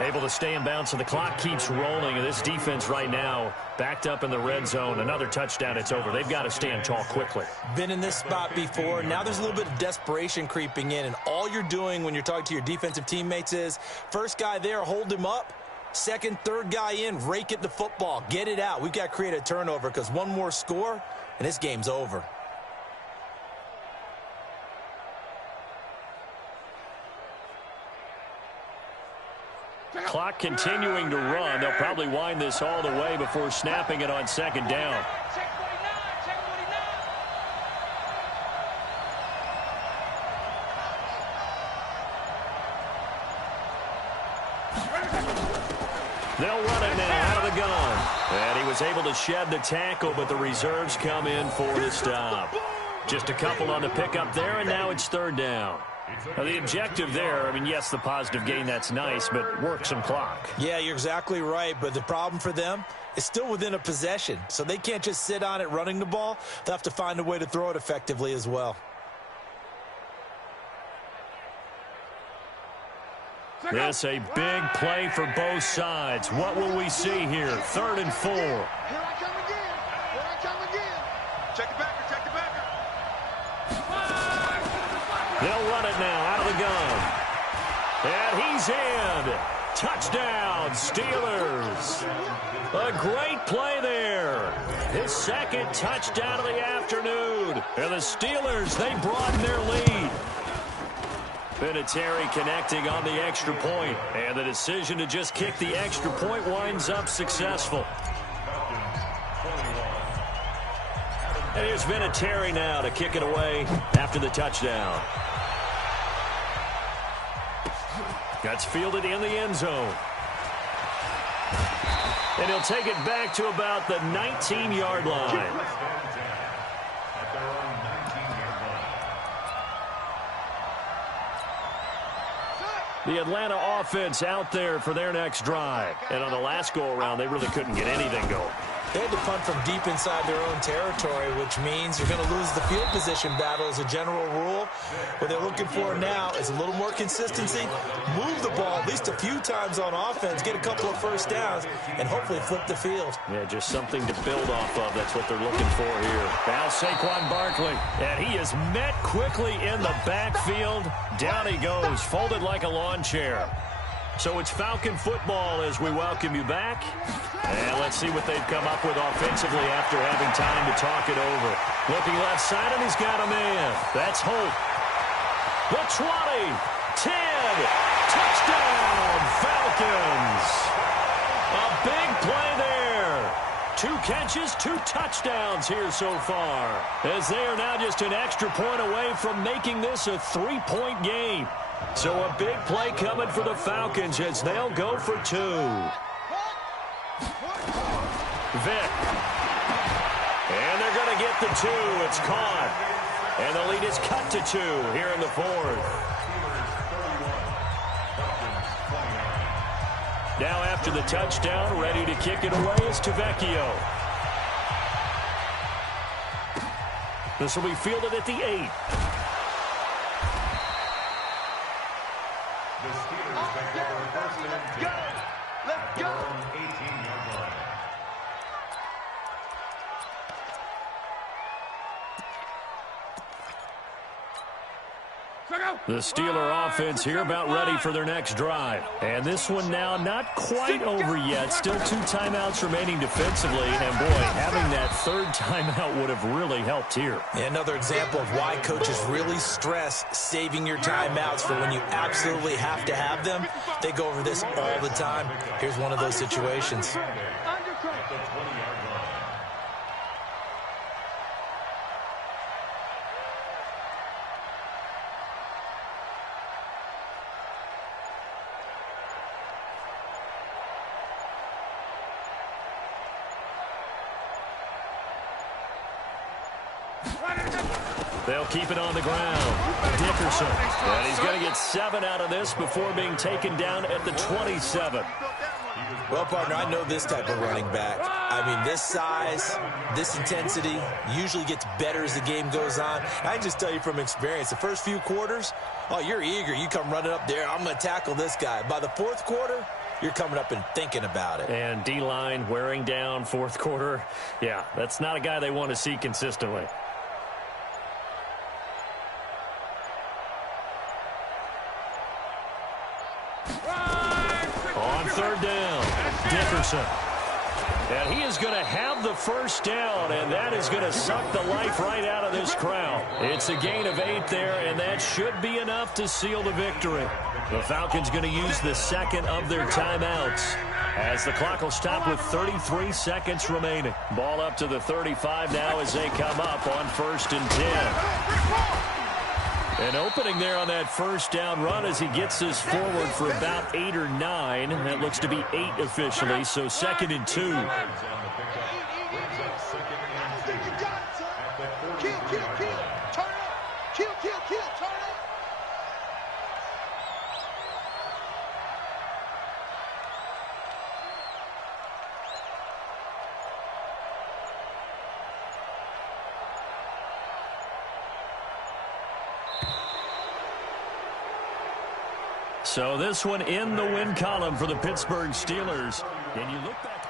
Able to stay in bounds, so the clock keeps rolling. And this defense right now backed up in the red zone. Another touchdown, it's over. They've got to stand tall quickly. Been in this spot before. Now there's a little bit of desperation creeping in. And all you're doing when you're talking to your defensive teammates is, first guy there, hold him up. Second, third guy in, rake at the football. Get it out. We've got to create a turnover because one more score, and this game's over. Clock continuing to run. They'll probably wind this all the way before snapping it on second down. They'll run it now out of the gun. And he was able to shed the tackle, but the reserves come in for the stop. Just a couple on the pickup there, and now it's third down. Now, the objective there, I mean, yes, the positive gain, that's nice, but work some clock. Yeah, you're exactly right, but the problem for them is still within a possession, so they can't just sit on it running the ball. They'll have to find a way to throw it effectively as well. This a big play for both sides. What will we see here? 3rd and 4. Here I come again. Here I come again. Check the backer, check the backer. They'll run it now out of the gun. And he's in. Touchdown, Steelers. A great play there. His 2nd touchdown of the afternoon. And the Steelers, they broaden their lead. Vinatieri connecting on the extra point, and the decision to just kick the extra point winds up successful. And here's Vinatieri now to kick it away after the touchdown. That's fielded in the end zone. And he'll take it back to about the 19-yard line. The Atlanta offense out there for their next drive. And on the last go-around, they really couldn't get anything going. They had to punt from deep inside their own territory, which means you're going to lose the field position battle as a general rule. What they're looking for now is a little more consistency, move the ball at least a few times on offense, get a couple of first downs, and hopefully flip the field. Yeah, just something to build off of. That's what they're looking for here. Now Saquon Barkley, and he is met quickly in the backfield. Down he goes, folded like a lawn chair. So it's Falcon football as we welcome you back. And let's see what they've come up with offensively after having time to talk it over. Looking left side, and he's got a man. That's Holt. The 20, 10, touchdown, Falcons. A big play there. 2 catches, 2 touchdowns here so far, as they are now just an extra point away from making this a 3-point game. So a big play coming for the Falcons as they'll go for 2. Vick. And they're going to get the 2. It's caught. And the lead is cut to 2 here in the 4th. Now after the touchdown, ready to kick it away is Tavecchio. This will be fielded at the 8. The Steelers take over first and 10. Let's go. 18-yard line. The Steeler offense here about ready for their next drive. And this one now not quite over yet. Still 2 timeouts remaining defensively. And, boy, having that 3rd timeout would have really helped here. Another example of why coaches really stress saving your timeouts for when you absolutely have to have them. They go over this all the time. Here's one of those situations. At the 20-yard line. They'll keep it on the ground. Dickerson. And he's going to get 7 out of this before being taken down at the 27. Well, partner, I know this type of running back. I mean, this size, this intensity usually gets better as the game goes on. I can just tell you from experience, the first few quarters, oh, you're eager. You come running up there, I'm going to tackle this guy. By the 4th quarter, you're coming up and thinking about it. And D-line wearing down 4th quarter. Yeah, that's not a guy they want to see consistently. On 3rd down, Dickerson. And he is going to have the first down, and that is going to suck the life right out of this crowd. It's a gain of 8 there, and that should be enough to seal the victory. The Falcons going to use the 2nd of their timeouts, as the clock will stop with 33 seconds remaining. Ball up to the 35 now as they come up on 1st and 10. An opening there on that first down run as he gets this forward for about 8 or 9. That looks to be 8 officially, so 2nd and 2. Brings up 2nd and 2. At the 43 Kill. Turn up. Kill. Turn up. So this one in the win column for the Pittsburgh Steelers. And you look back.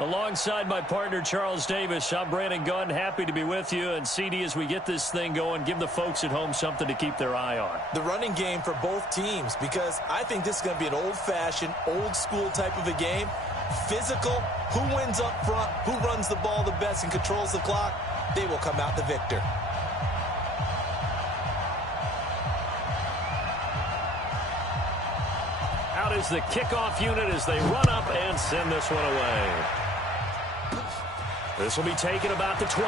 Alongside my partner, Charles Davis, I'm Brandon Gunn. Happy to be with you. And CD, as we get this thing going, give the folks at home something to keep their eye on. The running game for both teams, because I think this is going to be an old-fashioned, old-school type of a game. Physical, who wins up front, who runs the ball the best and controls the clock, they will come out the victor. Out is the kickoff unit as they run up and send this one away. This will be taken about the 12.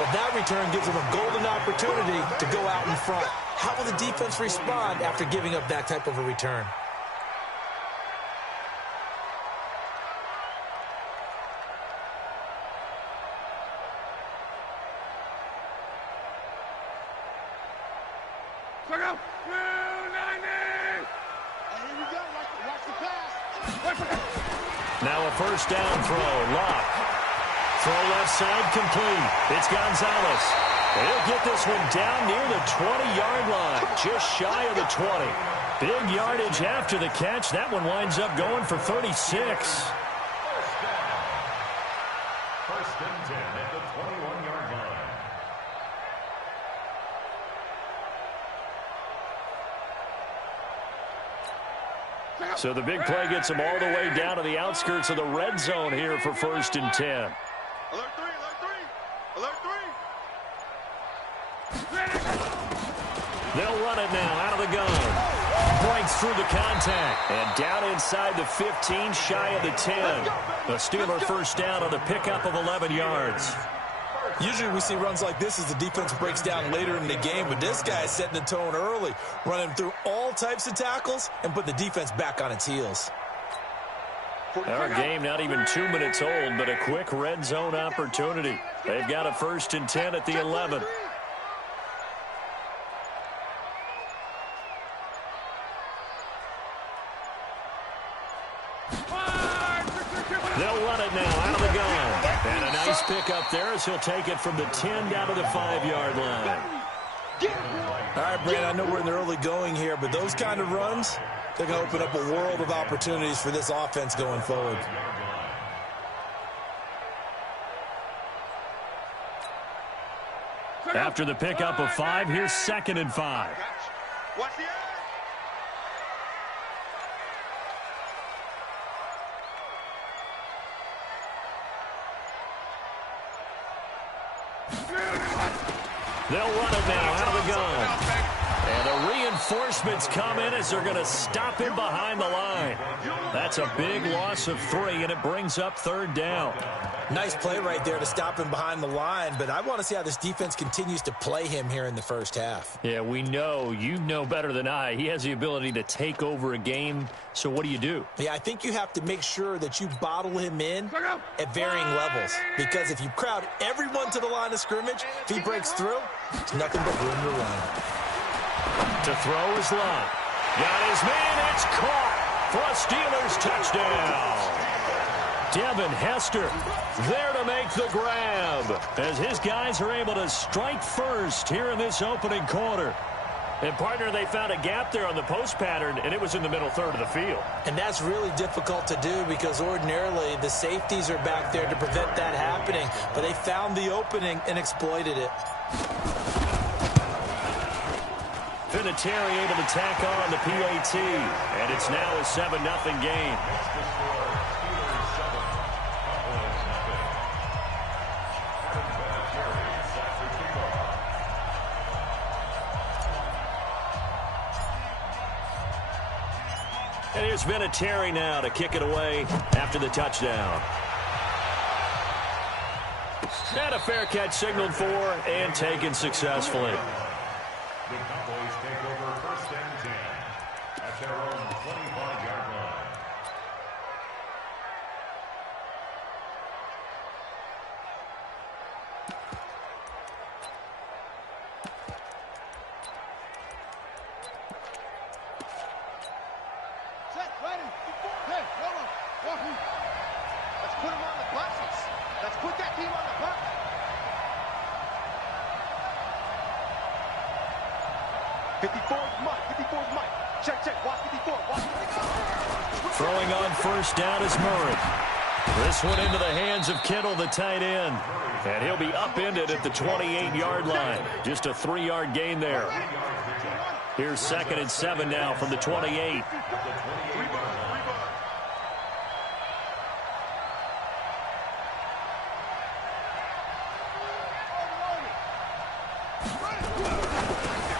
Well, that return gives them a golden opportunity to go out in front. How will the defense respond after giving up that type of a return? Now a first down throw. Lock. Throw left side complete. It's Gonzalez. He'll get this one down near the 20-yard line. Just shy of the 20. Big yardage after the catch. That one winds up going for 36. First and 10 at the 21-yard line. So the big play gets them all the way down to the outskirts of the red zone here for first and 10. Alert 3, alert 3, alert 3. They'll run it now out of the gun. Breaks through the contact. And down inside the 15, shy of the 10. The Steeler first down on the pickup of 11 yards. Usually we see runs like this as the defense breaks down later in the game, but this guy is setting the tone early, running through all types of tackles and put the defense back on its heels. Our game not even 2 minutes old, but a quick red zone opportunity. They've got a first and 10 at the 11. They'll run it now out of the gun. And a nice pick up there as he'll take it from the 10 down to the 5-yard line. All right, Brandon, I know we're in the early going here, but those kind of runs, they're going to open up a world of opportunities for this offense going forward. After the pickup of 5, here's second and 5. Watch the eye. They'll run it now out of the gun. And the reinforcements come in as they're going to stop him behind the line. That's a big loss of 3, and it brings up third down. Nice play right there to stop him behind the line, but I want to see how this defense continues to play him here in the first half. Yeah, we know. You know better than I. He has the ability to take over a game, so what do? Yeah, I think you have to make sure that you bottle him in at varying levels, because if you crowd everyone to the line of scrimmage, if he breaks through, it's nothing but room to run. To throw is Lott. Got his man. It's caught for a Steelers touchdown. Devin Hester there to make the grab as his guys are able to strike first here in this opening quarter. And, partner, they found a gap there on the post pattern, and it was in the middle third of the field. And that's really difficult to do because ordinarily the safeties are back there to prevent that happening. But they found the opening and exploited it. Vinatieri able to tack on the PAT, and it's now a 7-0 game. And here's Vinatieri now to kick it away after the touchdown. And a fair catch signaled for and taken successfully. The Cowboys take over first and 10 at their own 25-yard line. Set, ready. Hey, hold on. Let's put him on the buses. Let's put that team on the bus. 54's Mike. 54's Mike. Check, check. Watch 54. Watch 54. Throwing on first down is Murray. This one into the hands of Kittle, the tight end. And he'll be upended at the 28-yard line. Just a 3-yard gain there. Here's 2nd and 7 now from the 28.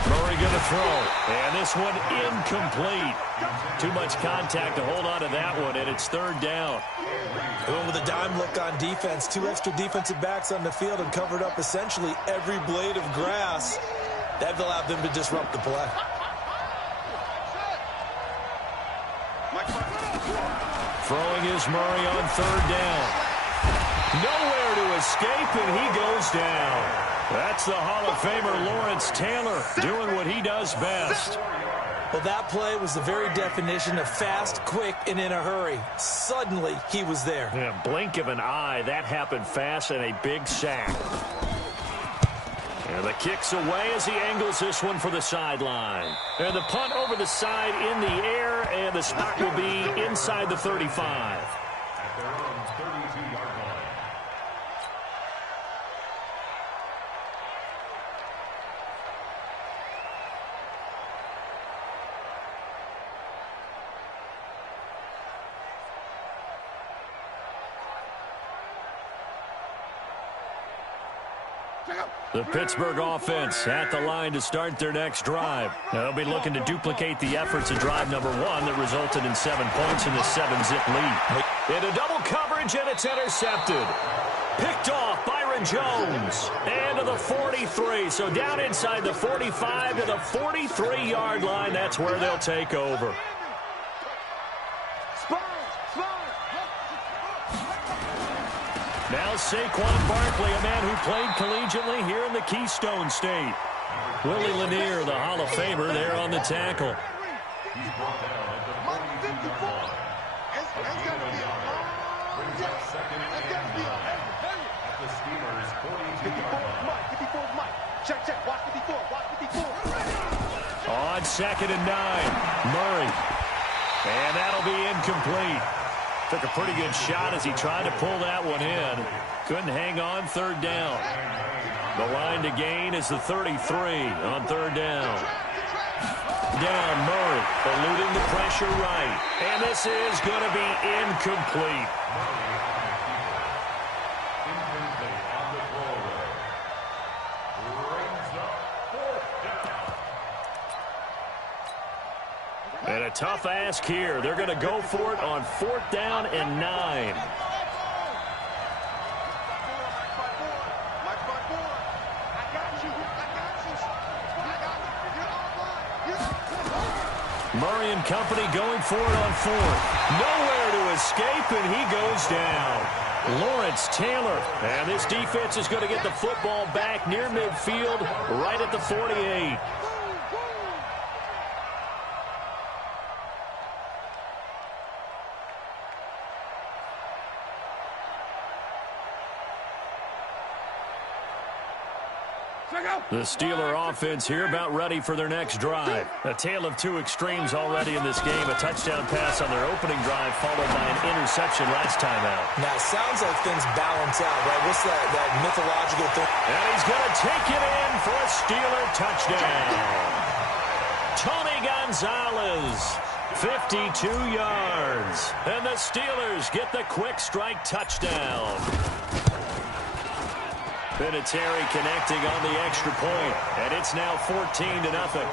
Murray going to throw. And this one incomplete. Too much contact to hold on to that one, and it's 3rd down. Going with a dime look on defense. 2 extra defensive backs on the field and covered up essentially every blade of grass. That allowed them to disrupt the play. Throwing is Murray on 3rd down. Nowhere to escape, and he goes down. That's the Hall of Famer Lawrence Taylor doing what he does best. Well, that play was the very definition of fast, quick, and in a hurry. Suddenly, he was there. Yeah, blink of an eye, that happened fast, and a big sack. And the kick's away as he angles this one for the sideline. And the punt over the side in the air, and the spot will be inside the 35. At their own 32-yard line. The Pittsburgh offense at the line to start their next drive. Now they'll be looking to duplicate the efforts of drive number 1 that resulted in 7 points in the 7-zip lead. Into double coverage, and it's intercepted. Picked off Byron Jones. And to the 43. So down inside the 45 to the 43-yard line. That's where they'll take over. Now Saquon Barkley, a man who played collegiately here in the Keystone State. Willie Lanier, the Hall of Famer, there on the tackle. He's brought down at the 42-yard line. Brings up 2nd and 9 at the Steelers' 42-yard line. 54's Mike. Check. Watch 54. Watch 54. On 2nd and 9, Murray. And that'll be incomplete. Took a pretty good shot as he tried to pull that one in. Couldn't hang on 3rd down. The line to gain is the 33 on 3rd down. Down Murray, eluding the pressure right. And this is going to be incomplete. Incomplete on the throwaway. Brings up 4th down. And a tough ask here. They're going to go for it on 4th down and 9. Murray and company going for it on 4th. Nowhere to escape, and he goes down. Lawrence Taylor. And this defense is going to get the football back near midfield, right at the 48. The Steeler offense here about ready for their next drive. A tale of 2 extremes already in this game. A touchdown pass on their opening drive followed by an interception last time out. Now, sounds like things balance out, right? What's that mythological thing? And he's going to take it in for a Steeler touchdown. Tony Gonzalez, 52 yards. And the Steelers get the quick strike touchdown. Vinatieri connecting on the extra point, and it's now 14-0.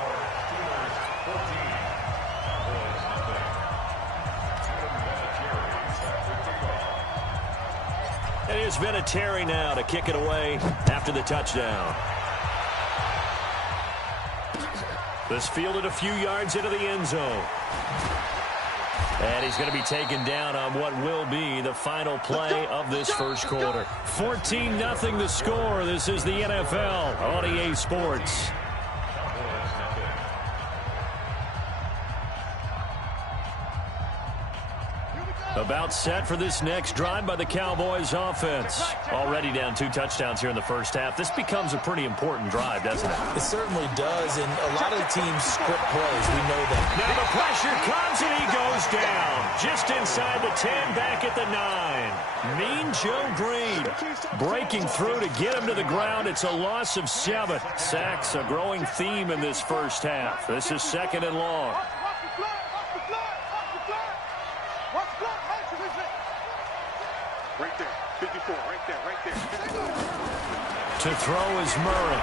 And here's Vinatieri now to kick it away after the touchdown. This fielded a few yards into the end zone. And he's going to be taken down on what will be the final play of this first quarter. 14-0 the score. This is the NFL on EA Sports. A About set for this next drive by the Cowboys offense. Already down 2 touchdowns here in the first half. This becomes a pretty important drive, doesn't it? It certainly does, and a lot of the teams script plays. We know that. Now the pressure comes, and he goes down. Just inside the 10, back at the 9. Mean Joe Green breaking through to get him to the ground. It's a loss of 7. Sacks, a growing theme in this first half. This is 2nd and long. Right there, 54, right there. To throw is Murray.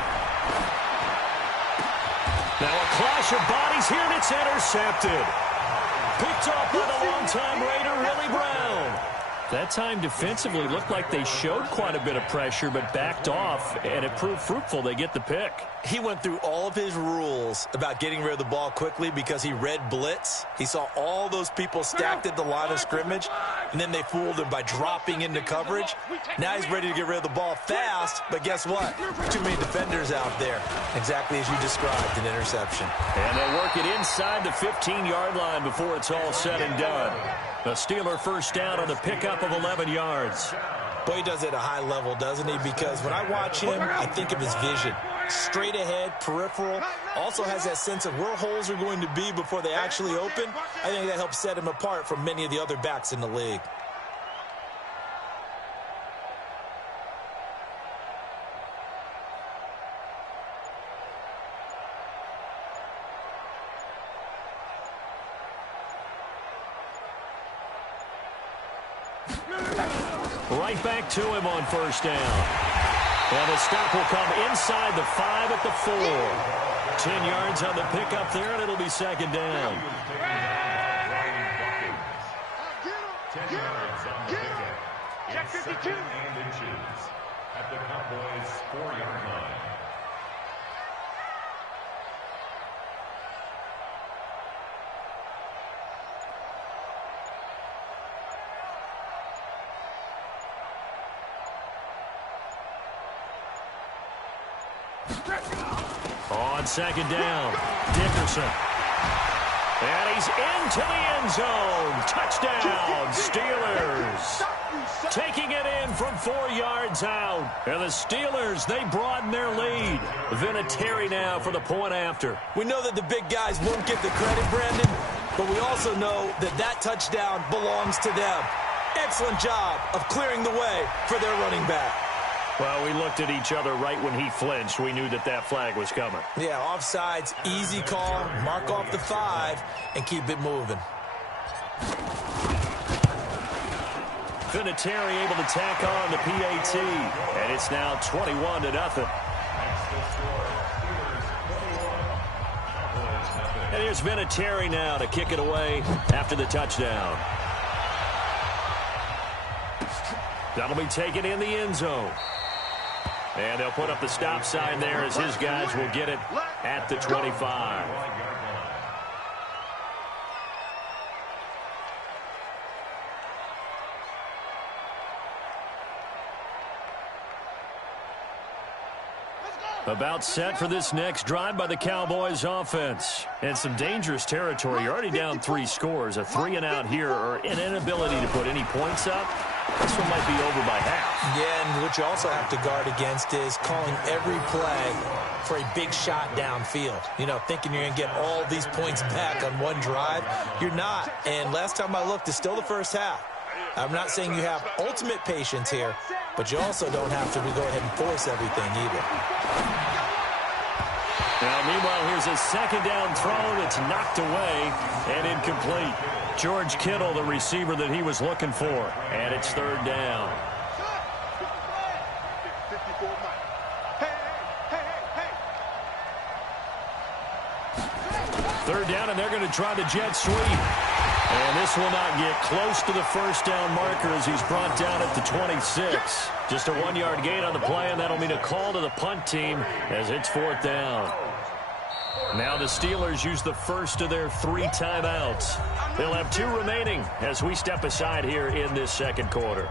Now a clash of bodies here, and it's intercepted. Picked off by the longtime Raider, Willie Brown. That time defensively looked like they showed quite a bit of pressure, but backed off, and it proved fruitful. They get the pick. He went through all of his rules about getting rid of the ball quickly because he read blitz. He saw all those people stacked at the line of scrimmage, and then they fooled him by dropping into coverage. Now he's ready to get rid of the ball fast, but guess what? Too many defenders out there. Exactly as you described, an interception. And they'll work it inside the 15-yard line before it's all said and done. A Steeler first down on the pickup of 11 yards. Boy, he does it at a high level, doesn't he? Because when I watch him, I think of his vision. Straight ahead, peripheral. Also has that sense of where holes are going to be before they actually open. I think that helps set him apart from many of the other backs in the league. Right back to him on first down. And the stop will come inside the 5 at the 4. 10 yards on the pickup there, and it'll be 2nd down. 10 yards on the pickup. It's 2nd and inches at the Cowboys' 4-yard line. On 2nd down, Dickerson. And he's into the end zone. Touchdown, Steelers. Taking it in from 4 yards out. And the Steelers, they broaden their lead. Vinatieri now for the point after. We know that the big guys won't get the credit, Brandon, but we also know that that touchdown belongs to them. Excellent job of clearing the way for their running back. Well, we looked at each other right when he flinched. We knew that that flag was coming. Yeah, offsides, easy call, mark off the 5, and keep it moving. Vinatieri able to tack on the PAT, and it's now 21-0. And here's Vinatieri now to kick it away after the touchdown. That'll be taken in the end zone. And they'll put up the stop sign there as his guys will get it at the 25. About set for this next drive by the Cowboys offense. And some dangerous territory. You're already down 3 scores. A 3-and-out here or an inability to put any points up. This one might be over by half. Yeah, and what you also have to guard against is calling every play for a big shot downfield. You know, thinking you're going to get all these points back on one drive. You're not. And last time I looked, it's still the first half. I'm not saying you have ultimate patience here, but you also don't have to go ahead and force everything either. Now, meanwhile, here's a 2nd down throw that's knocked away and incomplete. George Kittle, the receiver that he was looking for. And it's 3rd down. Third down, and they're going to try the jet sweep. And this will not get close to the first down marker as he's brought down at the 26. Just a 1-yard gain on the play, and that'll mean a call to the punt team as it's 4th down. Now the Steelers use the first of their 3 timeouts. They'll have 2 remaining as we step aside here in this 2nd quarter.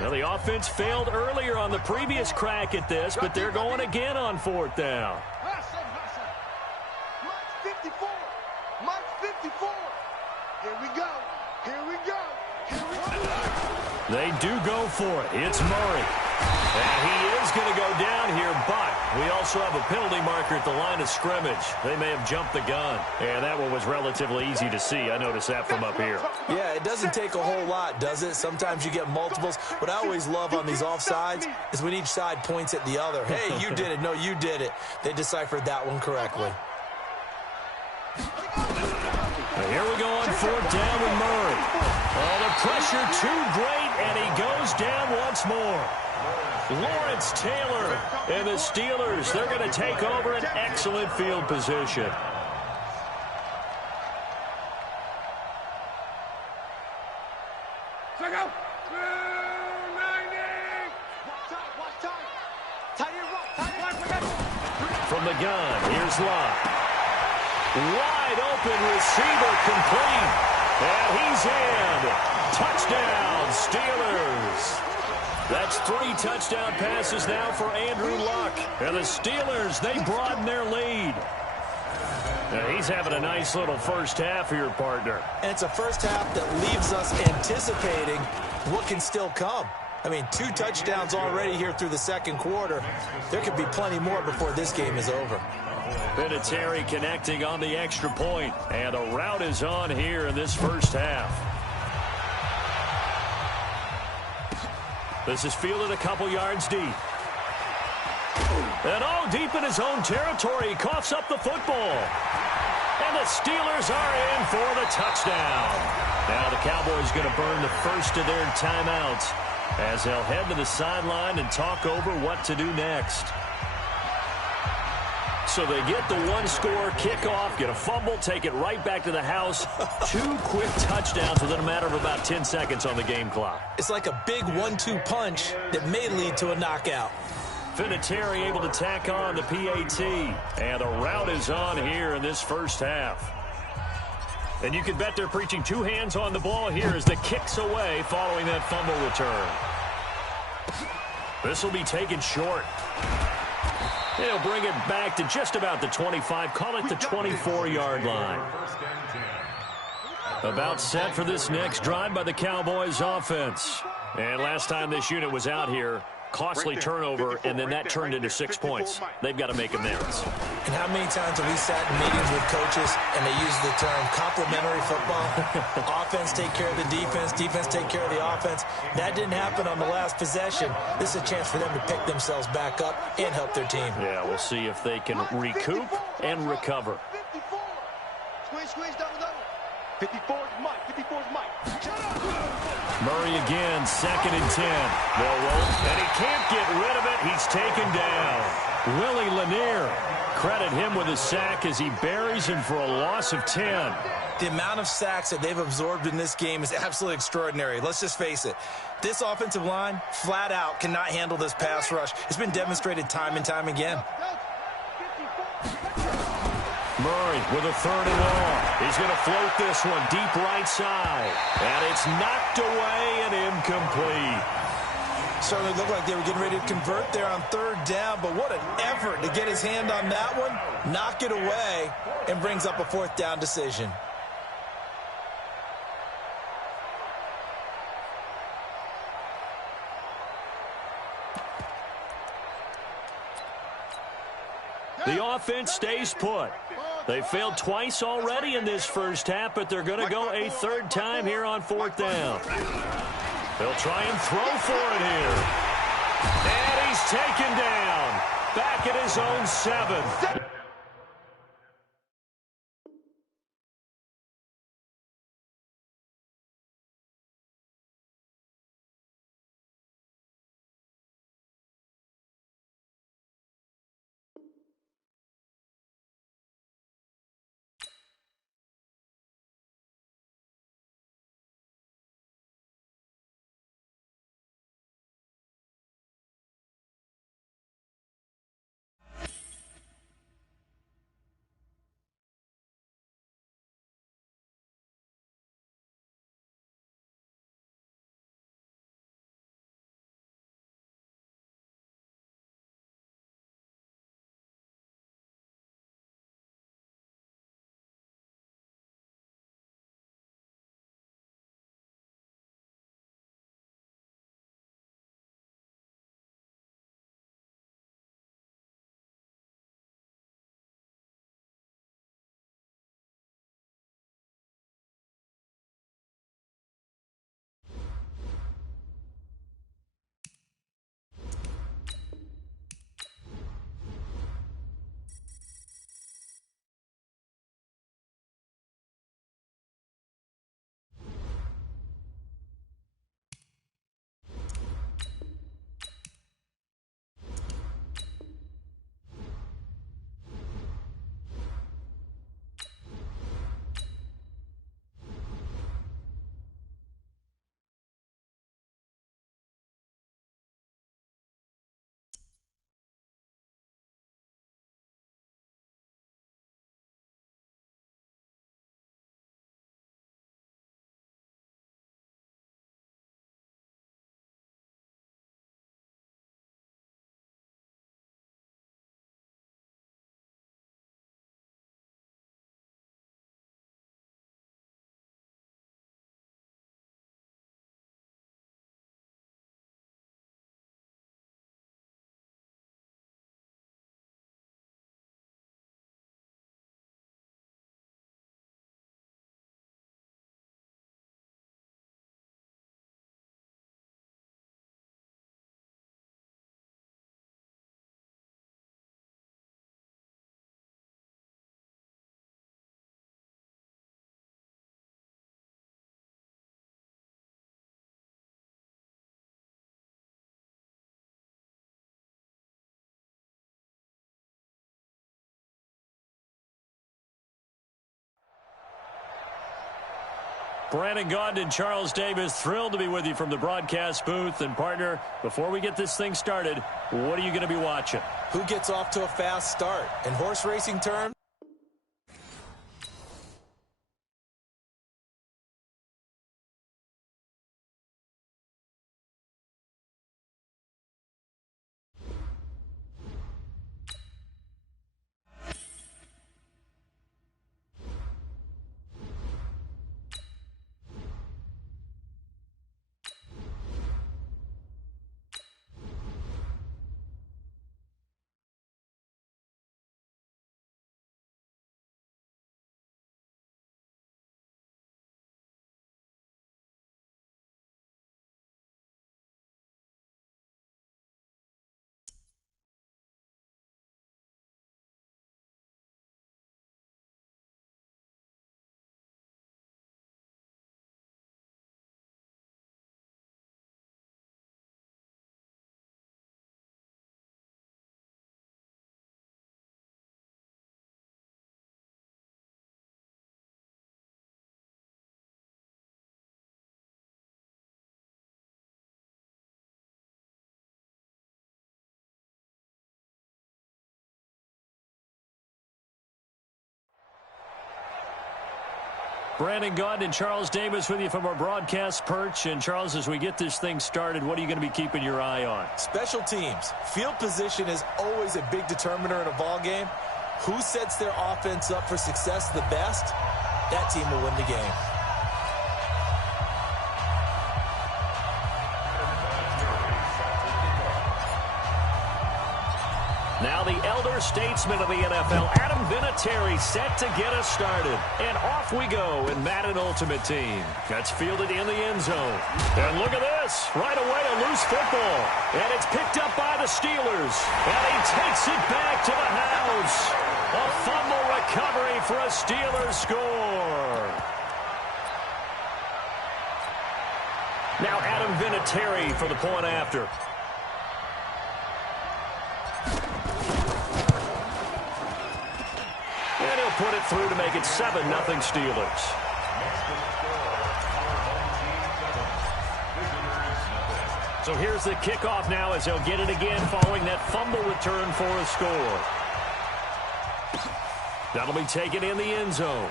Now the offense failed earlier on the previous crack at this, but they're going again on 4th down. 54. Here we go. Here we go. They do go for it. It's Murray. And he is going to go down here, but we also have a penalty marker at the line of scrimmage. They may have jumped the gun. And that one was relatively easy to see. I noticed that from up here. Yeah, it doesn't take a whole lot, does it? Sometimes you get multiples. What I always love on these offsides is when each side points at the other. Hey, you did it. No, you did it. They deciphered that one correctly. Here we go on 4th down with Murray. Oh, the pressure too great, and he goes down once more. Lawrence Taylor and the Steelers, they're going to take over an excellent field position. From the gun, here's Locke. Wide open receiver complete. And he's in. Touchdown, Steelers. That's 3 touchdown passes now for Andrew Luck. And the Steelers, they broaden their lead. Now, he's having a nice little first half here, partner. And it's a first half that leaves us anticipating what can still come. I mean, 2 touchdowns already here through the second quarter. There could be plenty more before this game is over. Vinatieri connecting on the extra point, and a route is on here in this first half. This is fielded a couple yards deep. And all deep in his own territory, he coughs up the football. And the Steelers are in for the touchdown. Now the Cowboys going to burn the first of their timeouts as they'll head to the sideline and talk over what to do next. So they get the 1-score kickoff, get a fumble, take it right back to the house. 2 quick touchdowns within a matter of about 10 seconds on the game clock. It's like a big 1-2 punch that may lead to a knockout. Vinatieri able to tack on the PAT. And the route is on here in this first half. And you can bet they're preaching 2 hands on the ball here as the kick's away following that fumble return. This will be taken short. He'll bring it back to just about the 25, call it the 24-yard line. About set for this next drive by the Cowboys offense. And last time this unit was out here, costly turnover, and then that turned into 6 points. They've got to make amends. And how many times have we sat in meetings with coaches and they use the term complementary football? Offense take care of the defense, defense take care of the offense. That didn't happen on the last possession. This is a chance for them to pick themselves back up and help their team. Yeah, we'll see if they can recoup and recover. 54. Squeeze, double. 54's Mike. 54's Mike. Murray again, 2nd and 10. They'll roll, and he can't get rid of it. He's taken down. Willie Lanier, credit him with a sack as he buries him for a loss of 10. The amount of sacks that they've absorbed in this game is absolutely extraordinary. Let's just face it. This offensive line, flat out, cannot handle this pass rush. It's been demonstrated time and time again. Murray with a 3rd and long. He's going to float this one deep right side. And it's knocked away and incomplete. Certainly looked like they were getting ready to convert there on 3rd down, but what an effort to get his hand on that one, knock it away, and brings up a 4th down decision. The offense stays put. They failed twice already in this first half, but they're going to go a 3rd time here on 4th down. They'll try and throw for it here. And he's taken down. Back at his own 7. Brandon Gaudin and Charles Davis, thrilled to be with you from the broadcast booth. And, partner, before we get this thing started, what are you going to be watching? Who gets off to a fast start? In horse racing terms? Brandon Gaudin and Charles Davis with you from our broadcast perch. And, Charles, as we get this thing started, what are you going to be keeping your eye on? Special teams. Field position is always a big determiner in a ball game. Who sets their offense up for success the best, that team will win the game. Now the elder statesman of the NFL, Adam Vinatieri, set to get us started. And off we go in Madden Ultimate Team. That's fielded in the end zone. And look at this. Right away, a loose football. And it's picked up by the Steelers. And he takes it back to the house. A fumble recovery for a Steelers score. Now Adam Vinatieri for the point after. And he'll put it through to make it 7-0 Steelers. So here's the kickoff now as they'll get it again following that fumble return for a score. That'll be taken in the end zone.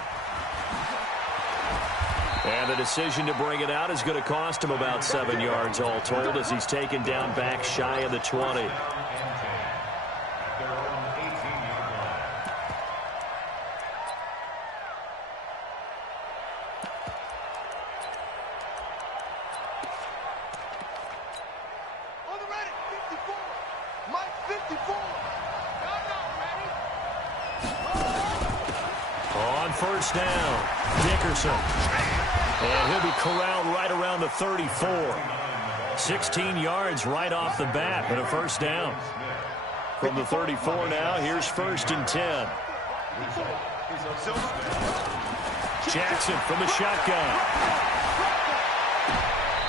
And the decision to bring it out is going to cost him about 7 yards all told as he's taken down back shy of the 20. First down, Dickerson. And he'll be corralled right around the 34. 16 yards right off the bat, but a first down. From the 34 now, here's 1st and 10. Jackson from the shotgun.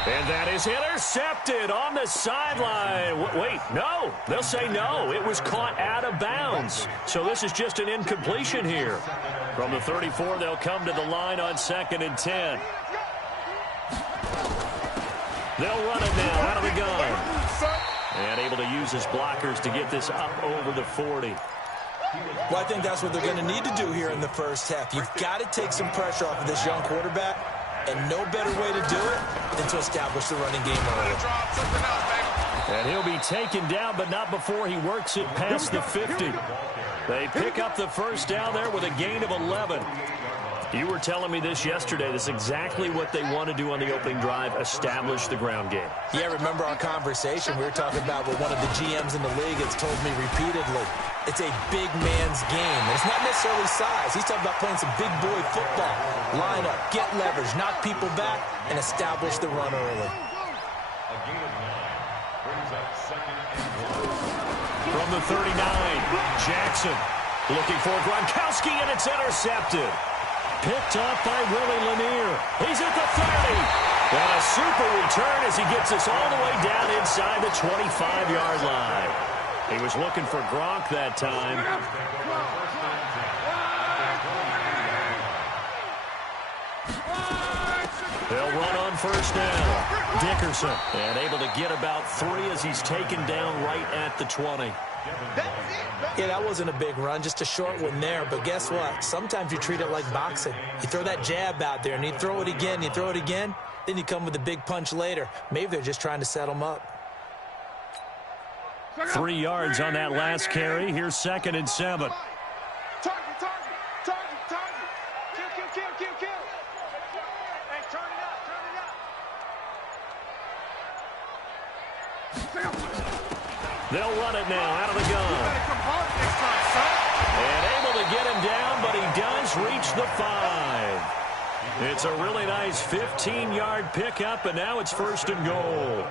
And that is intercepted on the sideline. Wait, no. They'll say no. It was caught out of bounds. So this is just an incompletion here. From the 34, they'll come to the line on 2nd and 10. They'll run it now out of the gun. And able to use his blockers to get this up over the 40. Well, I think that's what they're going to need to do here in the first half. You've got to take some pressure off of this young quarterback. And no better way to do it than to establish the running game early. And he'll be taken down, but not before he works it past the 50. They pick up the first down there with a gain of 11. You were telling me this yesterday. This is exactly what they want to do on the opening drive, establish the ground game. Yeah, remember our conversation? We were talking about what one of the GMs in the league has told me repeatedly. It's a big man's game. And it's not necessarily size. He's talking about playing some big boy football. Line up, get leverage, knock people back, and establish the run early. From the 39, Jackson looking for Gronkowski, and it's intercepted. Picked up by Willie Lanier. He's at the 30. And a super return as he gets us all the way down inside the 25-yard line. He was looking for Gronk that time. on first down. Dickerson, and able to get about 3 as he's taken down right at the 20. Yeah, that wasn't a big run, just a short one there. But guess what? Sometimes you treat it like boxing. You throw that jab out there, and you throw it again, then you come with a big punch later. Maybe they're just trying to set them up. 3 yards on that last carry. Here's 2nd and 7. Target. Kill. Hey, turn it up. They'll run it now out of the gun. And able to get him down, but he does reach the 5. It's a really nice 15-yard pickup, and now it's 1st and goal.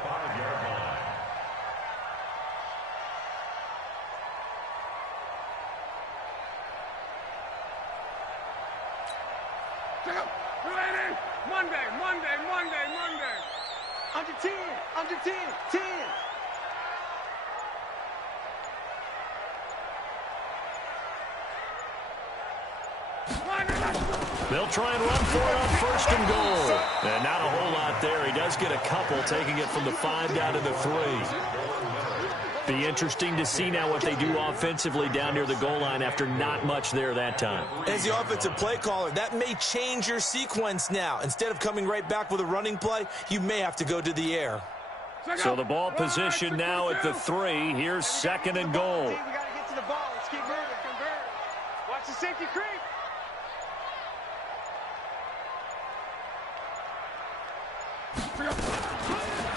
Monday. Under 10. They'll try and run for it on 1st and goal. And not a whole lot there. He does get a couple, taking it from the 5 down to the 3. Be interesting to see now what they do offensively down near the goal line after not much there that time. As the offensive play caller, that may change your sequence now. Instead of coming right back with a running play, you may have to go to the air. So the ball position now at the 3. Here's 2nd and goal. We got to get to the ball. Let's keep moving. Convert. Watch the safety creep.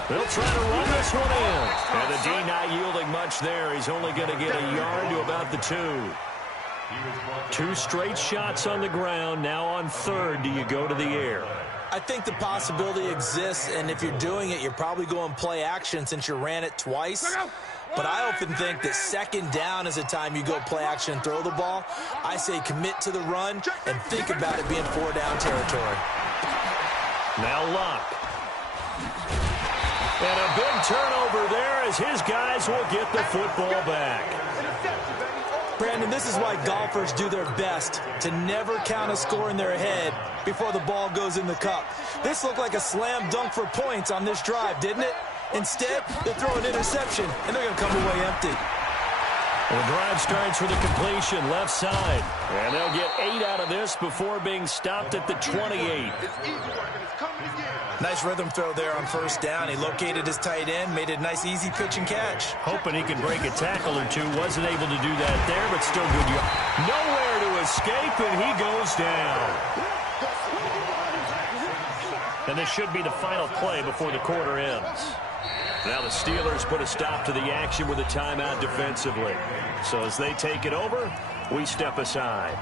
They'll try to run this one in. And the D not yielding much there. He's only going to get a yard to about the 2. 2 straight shots on the ground. Now on 3rd, do you go to the air? I think the possibility exists, and if you're doing it, you're probably going play action since you ran it twice. But I often think that 2nd down is the time you go play action and throw the ball. I say commit to the run and think about it being 4-down territory. Now Luck. And a big turnover there as his guys will get the football back. Brandon, this is why golfers do their best to never count a score in their head before the ball goes in the cup. This looked like a slam dunk for points on this drive, didn't it? Instead, they throw an interception, and they're going to come away empty. The drive starts with a completion left side. And they'll get 8 out of this before being stopped at the 28. Nice rhythm throw there on 1st down. He located his tight end, made it a nice easy pitch and catch. Hoping he can break a tackle or 2. Wasn't able to do that there, but still good. Nowhere to escape, and he goes down. And this should be the final play before the quarter ends. Now the Steelers put a stop to the action with a timeout defensively. So as they take it over, we step aside.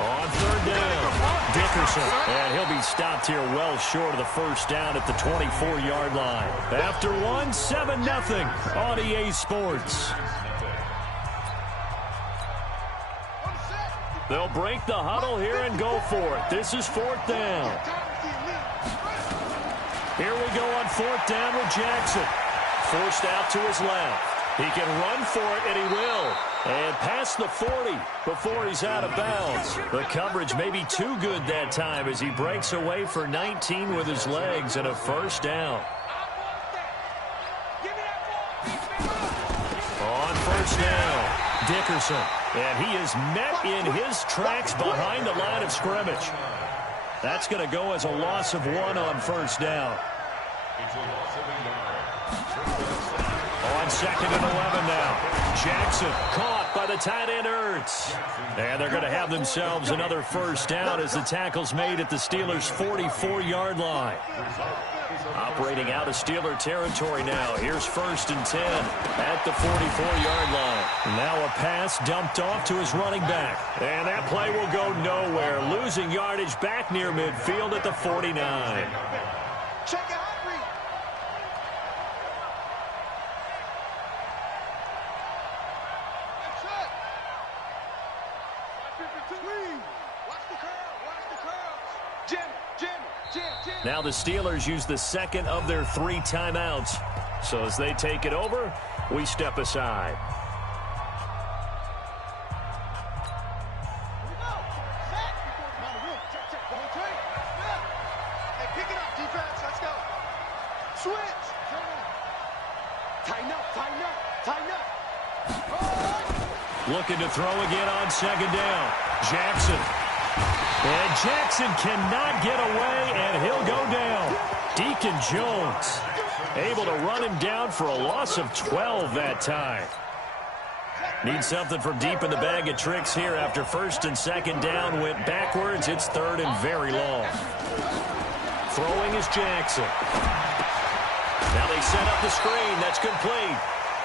On 3rd down, Dickerson. And he'll be stopped here well short of the 1st down at the 24-yard line. After 1, 7-0 on EA Sports. They'll break the huddle here and go for it. This is 4th down. Here we go on 4th down with Jackson. Forced out to his left. He can run for it, and he will. And past the 40 before he's out of bounds. The coverage may be too good that time as he breaks away for 19 with his legs and a 1st down. On 1st down, Dickerson. And he is met in his tracks behind the line of scrimmage. That's going to go as a loss of 1 on 1st down. On 2nd and 11 now. Jackson caught by the tight end Ertz. And they're going to have themselves another 1st down as the tackle's made at the Steelers' 44-yard line. Operating out of Steeler territory now. Here's 1st and 10 at the 44-yard line. Now a pass dumped off to his running back. And that play will go nowhere. Losing yardage back near midfield at the 49. Check it out. Watch the curl. Jim. Now the Steelers use the second of their 3 timeouts. So as they take it over, we step aside. Looking to throw again on second down. Jackson. And Jackson cannot get away, and he'll go down. Deacon Jones able to run him down for a loss of 12 that time. Need something from deep in the bag of tricks here after first and second down went backwards. It's third and very long. Throwing is Jackson. Now they set up the screen. That's complete.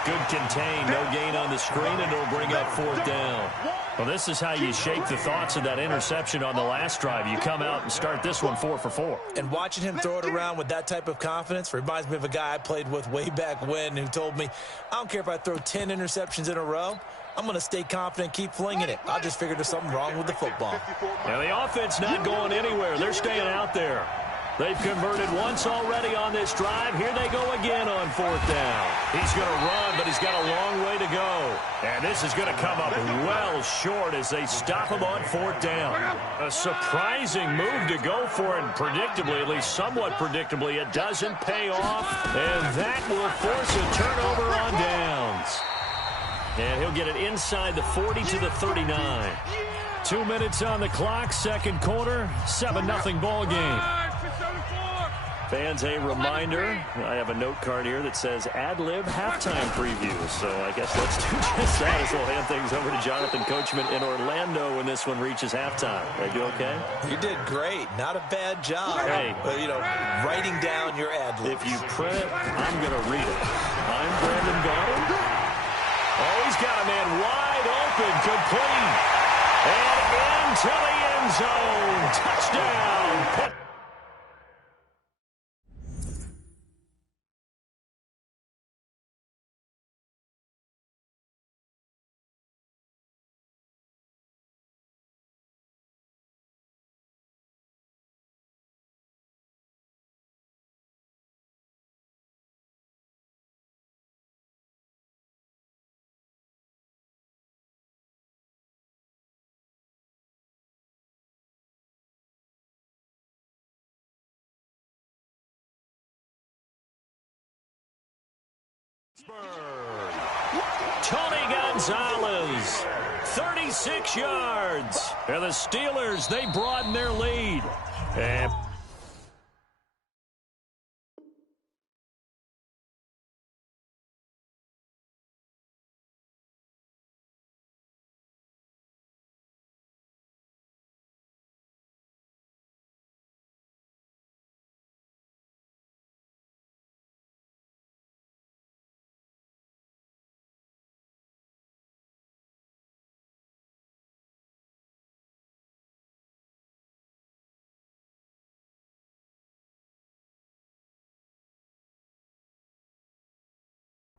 Good contain. No gain on the screen, and it'll bring up fourth down. Well, this is how you shake the thoughts of that interception on the last drive. You come out and start this one 4 for 4. And watching him throw it around with that type of confidence reminds me of a guy I played with way back when who told me, I don't care if I throw 10 interceptions in a row. I'm going to stay confident, keep flinging it. I just figured there's something wrong with the football. Now the offense not going anywhere. They're staying out there. They've converted once already on this drive. Here they go again on fourth down. He's going to run, but he's got a long way to go. And this is going to come up well short as they stop him on fourth down. A surprising move to go for it, and predictably, at least somewhat predictably, it doesn't pay off. And that will force a turnover on downs. And he'll get it inside the 40 to the 39. 2 minutes on the clock, second quarter, 7-0 ball game. Fans, a reminder, I have a note card here that says ad-lib halftime preview. So I guess let's do just that as we'll hand things over to Jonathan Coachman in Orlando when this one reaches halftime. Did I do okay? You did great. Not a bad job. Hey. But, you know, writing down your ad-libs. If you print it, I'm going to read it. I'm Brandon Gaudin. Oh, he's got a man wide open, complete. And into the end zone. Touchdown. Tony Gonzalez, 36 yards. And the Steelers, they broaden their lead. And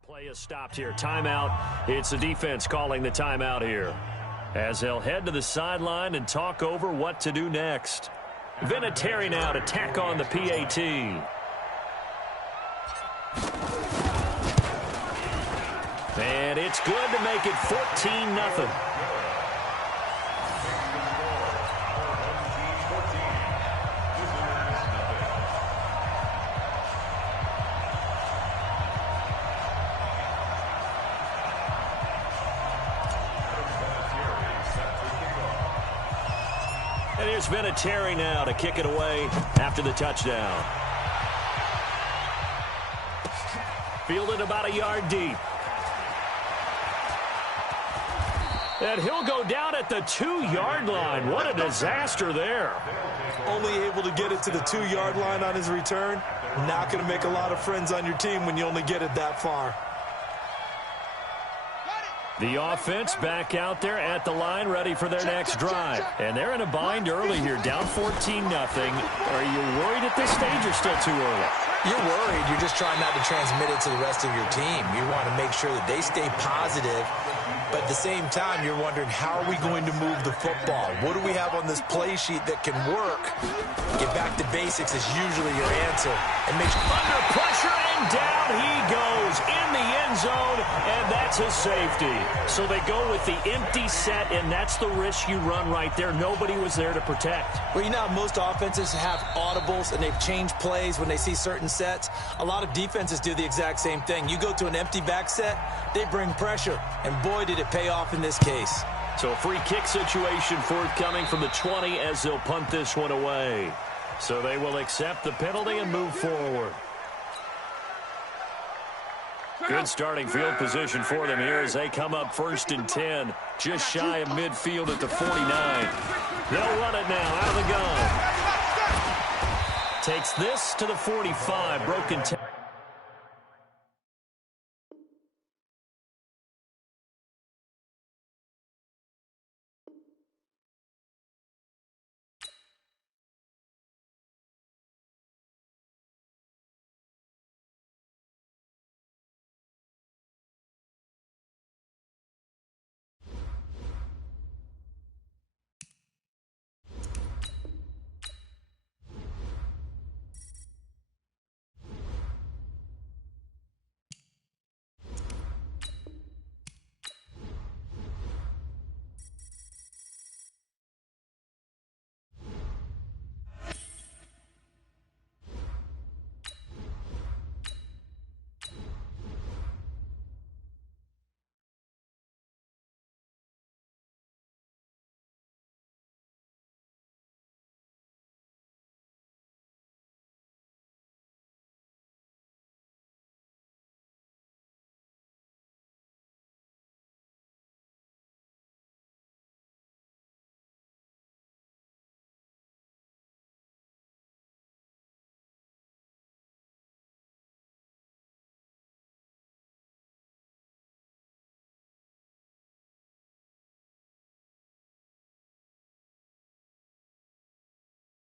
play is stopped here. Timeout. It's the defense calling the timeout here, as they'll head to the sideline and talk over what to do next. Vinatieri now to tack on the PAT. And it's good to make it 14-0. And here's Vinatieri now to kick it away after the touchdown. Fielded about a yard deep. And he'll go down at the 2-yard line. What a disaster there. Only able to get it to the 2-yard line on his return. Not going to make a lot of friends on your team when you only get it that far. The offense back out there at the line, ready for their next drive. And they're in a bind early here, down 14-0. Are you worried at this stage or still too early? You're worried. You're just trying not to transmit it to the rest of your team. You want to make sure that they stay positive But at the same time, you're wondering, how are we going to move the football? What do we have on this play sheet that can work? Get back to basics is usually your answer. And make sure under pressure, and down he goes in the end zone, and that's a safety. So they go with the empty set, and that's the risk you run right there. Nobody was there to protect. Well, you know how most offenses have audibles and they've changed plays when they see certain sets? A lot of defenses do the exact same thing. You go to an empty back set, they bring pressure, and boy, did it pay off in this case. So a free kick situation forthcoming from the 20 as they'll punt this one away. So they will accept the penalty and move forward. Good starting field position for them here as they come up 1st and 10, just shy of midfield at the 49. They'll run it now out of the gun. Takes this to the 45, broken tackle.